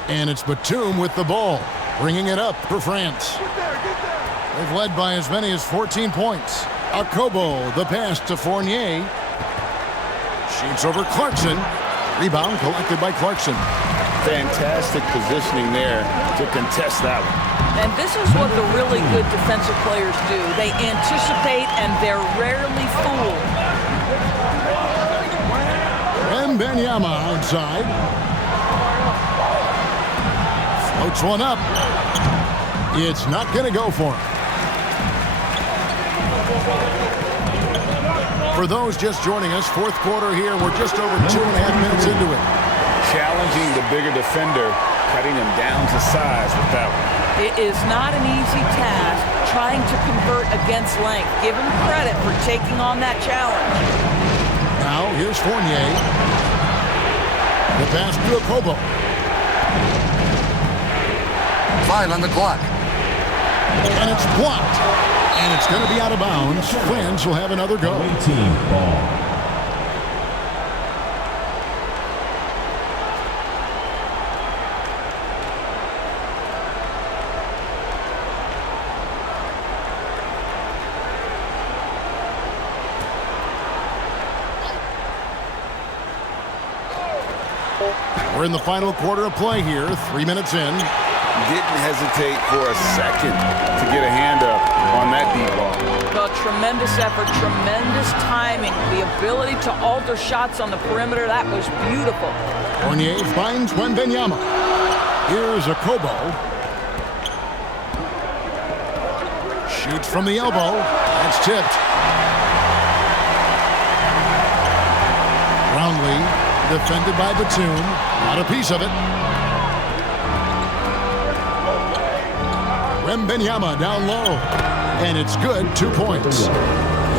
And it's Batum with the ball, bringing it up for France. They've led by as many as 14 points. Akobo, the pass to Fournier. Shoots over Clarkson. Rebound collected by Clarkson. Fantastic positioning there to contest that one. And this is what the really good defensive players do. They anticipate and they're rarely fooled. Wembanyama outside. Floats one up. It's not going to go for him. For those just joining us, fourth quarter here. We're just over 2.5 minutes into it. Challenging the bigger defender, cutting him down to size with that one. It is not an easy task trying to convert against length. Give him credit for taking on that challenge. Now, here's Fournier. The pass to Akobo. 5 on the clock. And it's blocked. And it's going to be out of bounds. Friends will have another go. Team ball. We're in the final quarter of play here. 3 minutes in. Didn't hesitate for a second to get a hand up on that deep ball. Well, tremendous effort, tremendous timing, the ability to alter shots on the perimeter. That was beautiful. Fournier finds Wembanyama. Here's Akobo. Shoots from the elbow. That's tipped. Brownlee defended by Batum. Got a piece of it. Wembanyama down low. And it's good, 2 points.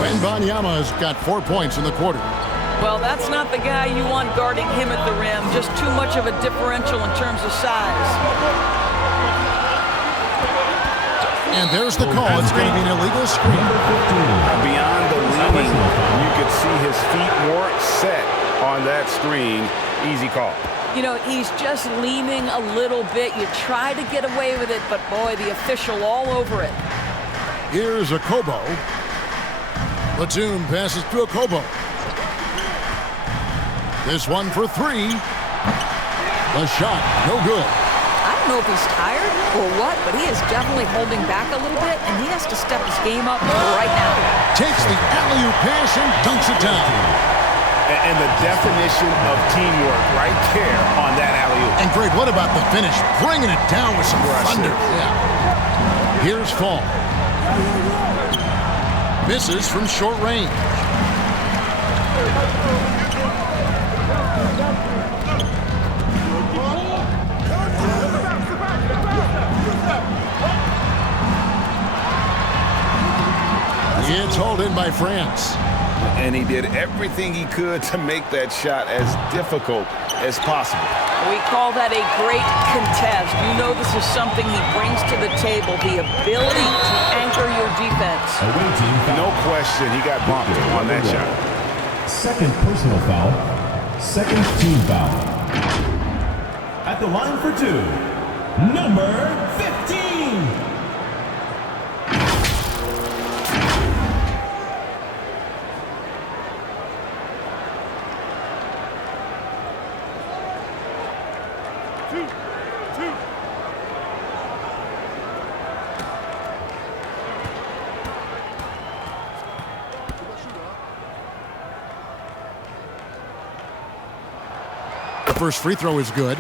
Wembanyama's got 4 points in the quarter. Well, that's not the guy you want guarding him at the rim. Just too much of a differential in terms of size. And there's the call. It's going to be an illegal screen. Beyond the leaning, you could see his feet weren't set on that screen. Easy call. You know, he's just leaning a little bit. You try to get away with it, but boy, the official all over it. Here's Akobo. Batum passes to Akobo. This one for three. The shot, no good. I don't know if he's tired or what, but he is definitely holding back a little bit, and he has to step his game up right now. Takes the alley-oop pass and dunks it down. And the definition of teamwork right there on that alley-oop. And Greg, what about the finish? Bringing it down with some thunder. Yeah. Here's Fall. Misses from short range. It's hauled in by France. And he did everything he could to make that shot as difficult as possible. We call that a great contest. You know this is something he brings to the table, the ability to anchor your defense. No question, he got bumped on that shot. Second personal foul. Second team foul. At the line for two, number 15. First free throw is good.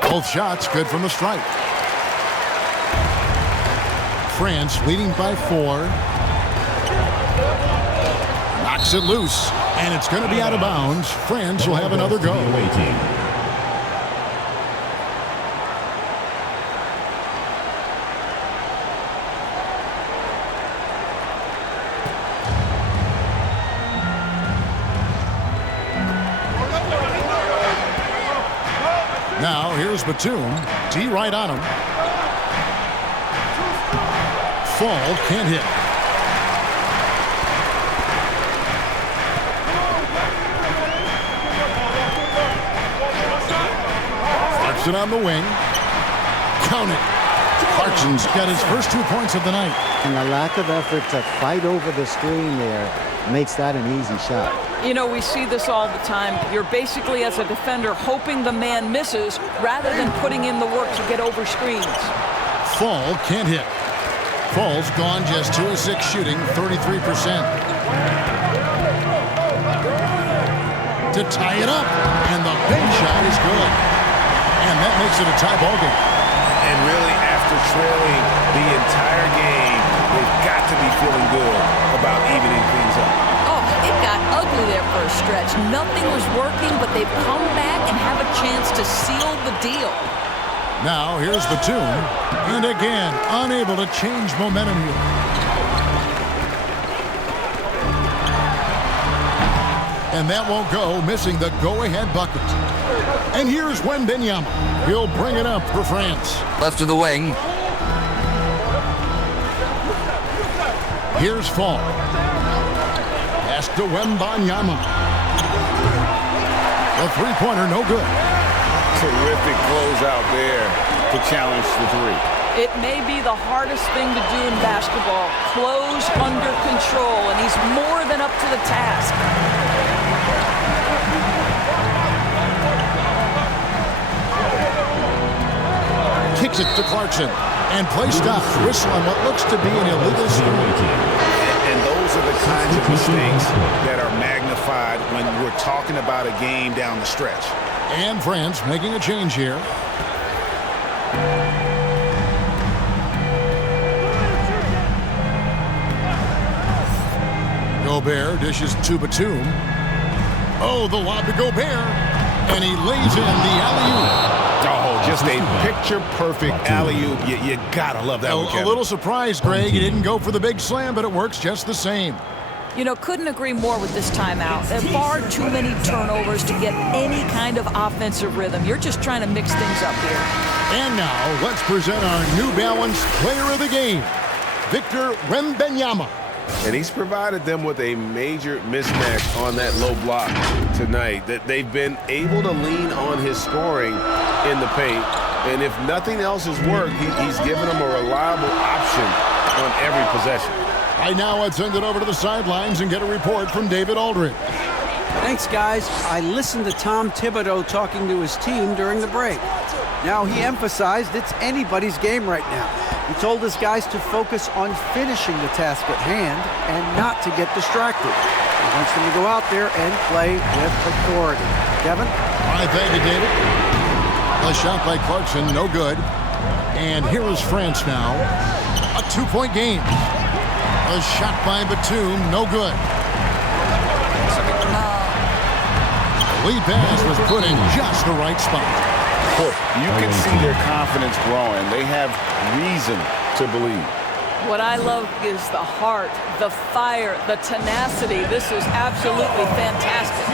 Both shots good from the stripe. France leading by 4. Knocks it loose, and it's going to be out of bounds. France will have another go. here's Batum. D right on him. Fall can't hit. Clarkson on the wing. Count it. Clarkson's got his first 2 points of the night. And the lack of effort to fight over the screen there makes that an easy shot. You know, we see this all the time. You're basically, as a defender, hoping the man misses rather than putting in the work to get over screens. Fall can't hit. Fall's gone just 2 of 6 shooting, 33%. To tie it up, and the big shot is good. And that makes it a tie ball game. And really, after trailing the entire game, they've got to be feeling good about evening things up. Oh, it got ugly there for a stretch. Nothing was working, but they've come back and have a chance to seal the deal. Now, here's Batum. And again, unable to change momentum here. And that won't go, missing the go-ahead bucket. And here's Wembanyama. He'll bring it up for France. Left of the wing. Here's Fall. Pass to Wembanyama. The three-pointer, no good. Terrific closeout there to challenge the three. It may be the hardest thing to do in basketball. Close under control, and he's more than up to the task. Kicks it to Clarkson. And play stops. Whistle on what looks to be an illegal screen. And those are the kinds of mistakes that are magnified when we're talking about a game down the stretch. And France making a change here. Gobert dishes to Batum. Oh, the lob to Gobert. And he lays in the alley-oop. Oh, just a picture-perfect alley-oop. You gotta love that one, Kevin. A little surprised, Greg. He didn't go for the big slam, but it works just the same. You know, couldn't agree more with this timeout. There are far too many turnovers to get any kind of offensive rhythm. You're just trying to mix things up here. And now, let's present our New Balance Player of the Game, Victor Wembanyama. And he's provided them with a major mismatch on that low block tonight. That they've been able to lean on his scoring in the paint. And if nothing else has worked, he's given them a reliable option on every possession. Right now, let's send it over to the sidelines and get a report from David Aldridge. Thanks, guys. I listened to Tom Thibodeau talking to his team during the break. Now, he emphasized it's anybody's game right now. He told his guys to focus on finishing the task at hand and not to get distracted. He wants them to go out there and play with authority. Kevin? All right, thank you, David. A shot by Clarkson, no good. And here is France now. A two-point game. A shot by Batum, no good. The lead pass was put in just the right spot. You can see their confidence growing. They have reason to believe. What I love is the heart, the fire, the tenacity. This is absolutely fantastic.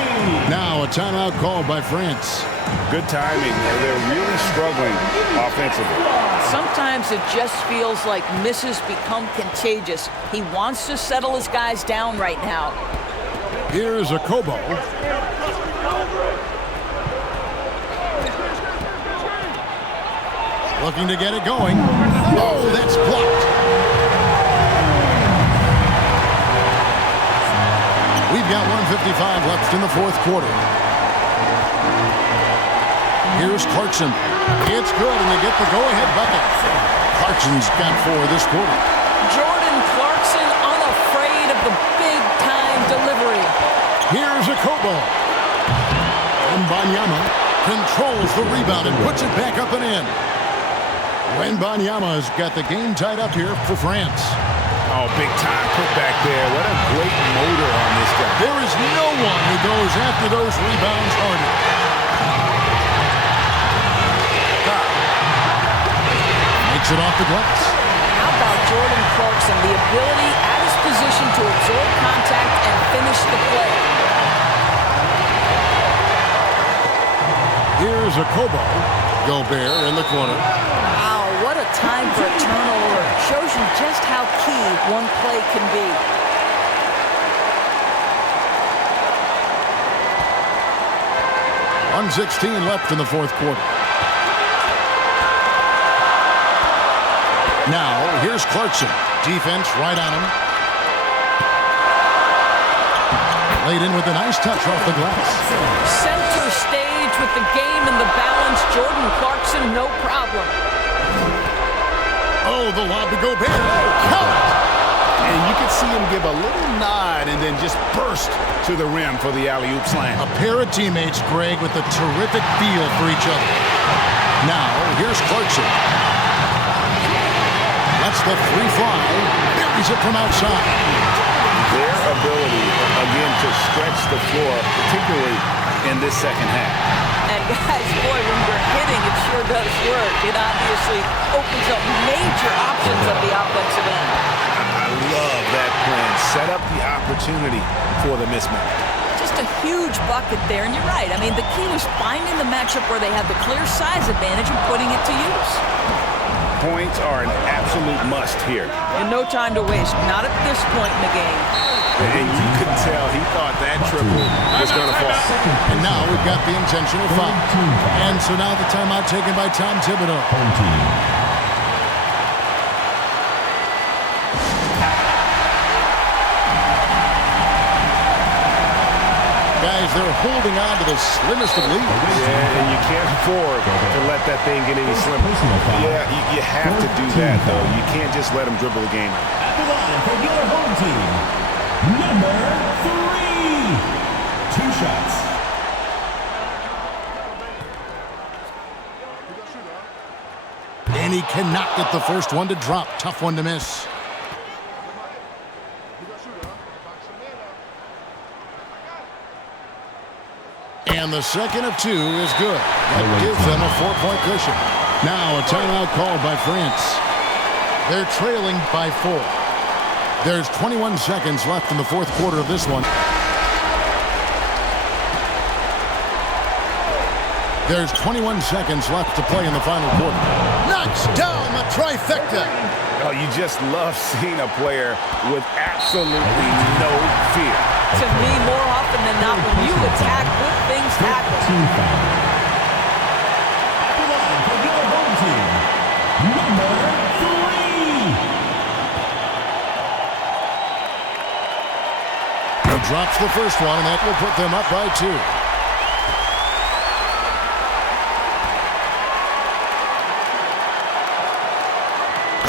Now a timeout called by France. Good timing. They're really struggling offensively. Sometimes it just feels like misses become contagious. He wants to settle his guys down right now. Here's a Kobo. Looking to get it going. Oh, that's blocked. We've got 1:55 left in the fourth quarter. Here's Clarkson. It's good, and they get the go-ahead bucket. Clarkson's got 4 this quarter. Jordan Clarkson unafraid of the big-time delivery. Here's a Kobo. Wembanyama controls the rebound and puts it back up and in. Wembanyama's got the game tied up here for France. Oh, big time put back there. What a great motor on this guy. There is no one who goes after those rebounds harder. Makes it off the glass. How about Jordan Clarkson, the ability at his position to absorb contact and finish the play. Here's Here's a Kobo. Gobert in the corner. Wow, what a time for a turnover. Shows you just how key one play can be. 1:16 left in the fourth quarter. Now, here's Clarkson. Defense right on him. Laid in with a nice touch off the glass. Center stage with the game in the balance. Jordan Clarkson, no problem. Oh, the lob to Gobert. Count it! And you can see him give a little nod and then just burst to the rim for the alley-oop slam. A pair of teammates, Greg, with a terrific feel for each other. Now, here's Clarkson. Lets the three fly. Buries it from outside. Their ability, again, to stretch the floor, particularly in this second half. And guys, boy, when you're hitting, it sure does work. It obviously opens up major options at the offensive end. I love that plan. Set up the opportunity for the mismatch. Just a huge bucket there, and you're right. I mean, the key was finding the matchup where they have the clear size advantage and putting it to use. Points are an absolute must here. And no time to waste, not at this point in the game. And you could tell he thought that triple was going to fall. And now we've got the intentional foul. And so now the timeout taken by Tom Thibodeau. Guys, they're holding on to the slimmest of leads. Yeah, and you can't afford to let that thing get any slimmer. Yeah, you have to do that, though. You can't just let them dribble the game. At the line for your home team, number 3. 2 shots. And he cannot get the first one to drop. Tough one to miss. And the second of 2 is good. That gives them a 4-point cushion. Now a timeout called by France. They're trailing by 4. There's 21 seconds left in the fourth quarter of this one. There's 21 seconds left to play in the final quarter. Knocks down the trifecta. Oh, you just love seeing a player with absolutely no fear. To me, more often than not, when you attack, good things happen. For your home team, number 3. He drops the first one, and that will put them up by 2.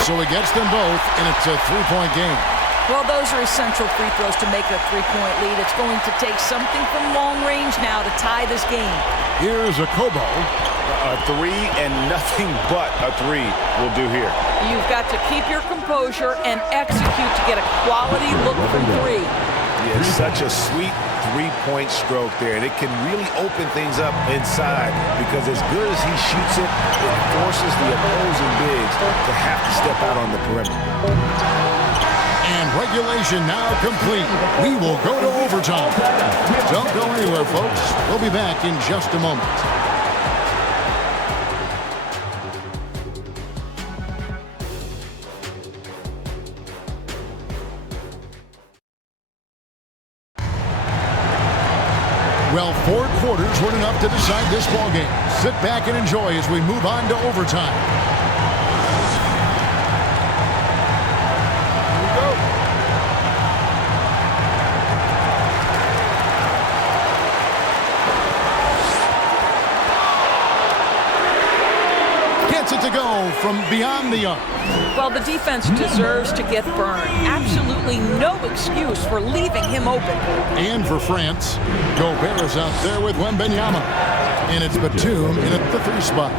So he gets them both, and it's a 3-point game. Well, those are essential free throws to make a 3-point lead. It's going to take something from long range now to tie this game. Here's a Kobo. A 3 and nothing but a 3 will do here. You've got to keep your composure and execute to get a quality look from 3. Yeah, it's such a sweet 3-point stroke there, and it can really open things up inside because as good as he shoots it, it forces the opposing bigs to have to step out on the perimeter. And regulation now complete. We will go to overtime. Don't go anywhere, folks. We'll be back in just a moment. Well, 4 quarters weren't enough to decide this ballgame. Sit back and enjoy as we move on to overtime. To go from beyond the arc. Well, the defense deserves to get burned. Absolutely no excuse for leaving him open. And for France, Gobert is out there with Wembanyama. And it's Batum in at the 3 spot.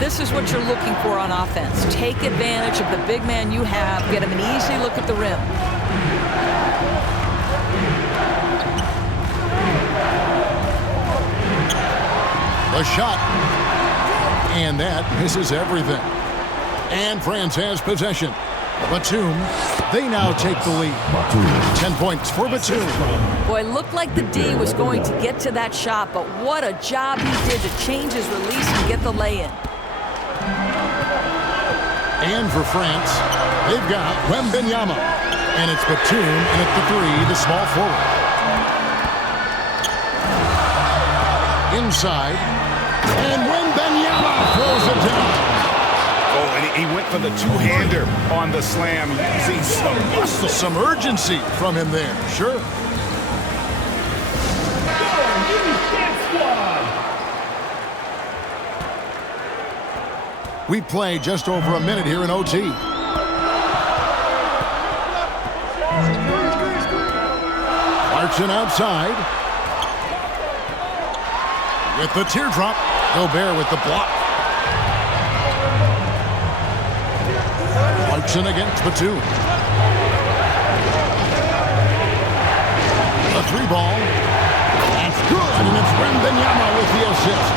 This is what you're looking for on offense. Take advantage of the big man you have. Get him an easy look at the rim. The shot. And that misses everything. And France has possession. Batum, they now take the lead. 10 points for Batum. Boy, it looked like the D was going to get to that shot, but what a job he did to change his release and get the lay-in. And for France, they've got Wembanyama. And it's Batum, and at the 3, the small forward. Inside, and Wembanyama throws it down. Oh, and he went for the two-hander on the slam. You see some urgency from him there, sure. We play just over a minute here in OT. Clarkson outside. With the teardrop, Gobert with the block. Clarkson against Batum. The 3 ball. That's good, and it's Wembanyama with the assist.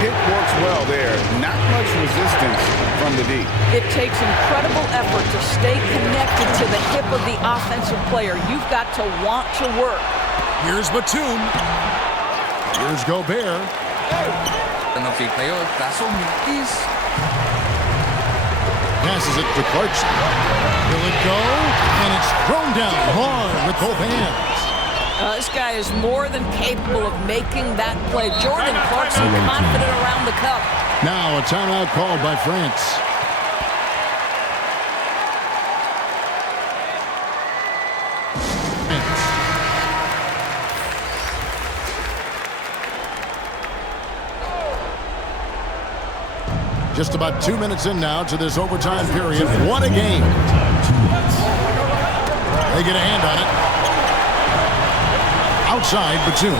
Hit works well there. Not much resistance from the D. It takes incredible effort to stay connected to the hip of the offensive player. You've got to want to work. Here's Batum. Here's Gobert. Passes it to Clarkson. Will it go? And it's thrown down hard with both hands. This guy is more than capable of making that play. Jordan Clarkson confident around the cup. Now a timeout called by France. Just about 2 minutes in now to this overtime period. What a game. They get a hand on it. Outside, Batum.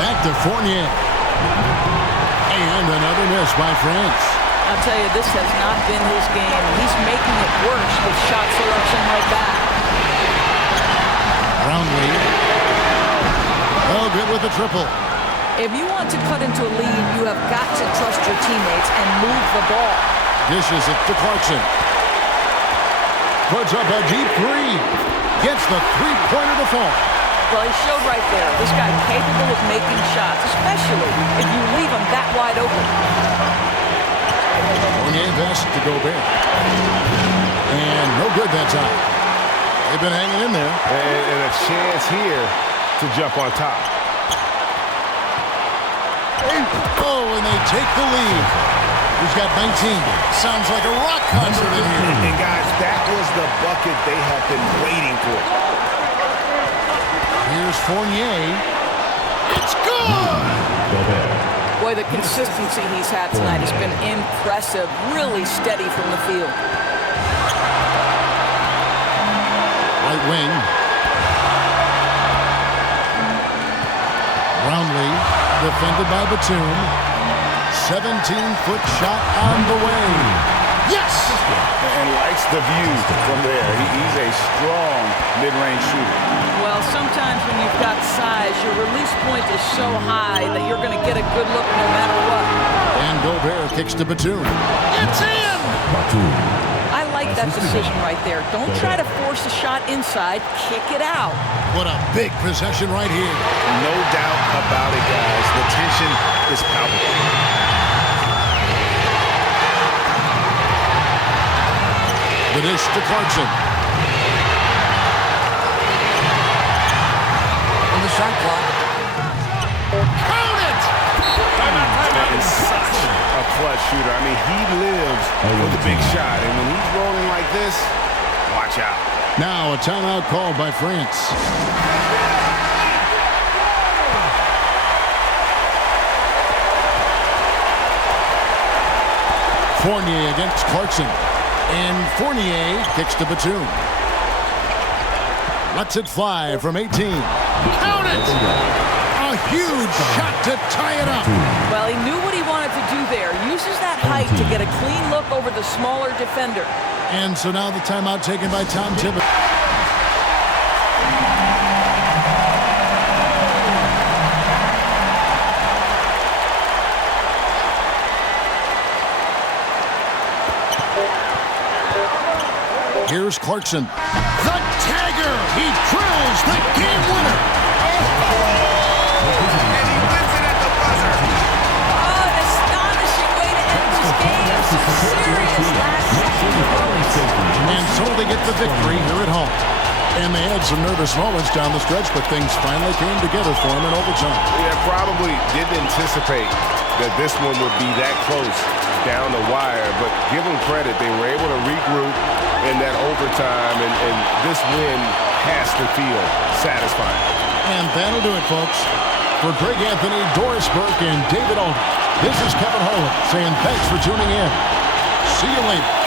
Back to Fournier. And another miss by France. I'll tell you, this has not been his game. He's making it worse with shot selection like that. Brownlee. Oh, good with the triple. If you want to cut into a lead, you have got to trust your teammates and move the ball. Dishes it to Clarkson. Puts up a deep 3. Gets the 3-pointer to fall. Well, he showed right there. This guy capable of making shots, especially if you leave him that wide open. Fournier pass to Gobert. And no good that time. They've been hanging in there. And a chance here to jump on top. Oh, and they take the lead. He's got 19. Sounds like a rock concert in here. And guys, that was the bucket they have been waiting for. Here's Fournier. It's good! Boy, the consistency he's had tonight has been impressive. Really steady from the field. Right wing. Brownlee, defended by Batum. 17-foot shot on the way. Yes! And likes the view from there. He's a strong mid-range shooter. Well, sometimes when you've got size, your release point is so high that you're going to get a good look no matter what. And Gobert kicks to Batum. It's in! I like that decision right there. Don't try to force a shot inside. Kick it out. What a big possession right here. No doubt about it, guys. The tension is palpable. The dish to Clarkson. On the shot clock. Count it! He's such a clutch shooter. I mean, he lives for the big shot. And when he's rolling like this, watch out. Now a timeout called by France. Fournier against Clarkson. And Fournier kicks to Batum. Lets it fly from 18. Count it! A huge shot to tie it up. Well, he knew what he wanted to do there. Uses that height to get a clean look over the smaller defender. And so now the timeout taken by Tom Thibodeau. Here's Here's Clarkson. The tagger. He drills the game winner. And he wins it at the buzzer. Oh, an astonishing way to end this game. Some serious last-second heroics. And so they get the victory here at home. And they had some nervous moments down the stretch, but things finally came together for them in overtime. Yeah, probably didn't anticipate that this one would be that close down the wire, but give them credit. They were able to regroup in that overtime, and this win has to feel satisfying. And that'll do it, folks. For Greg Anthony, Doris Burke, and David Aldridge, this is Kevin Harlan saying thanks for tuning in. See you later.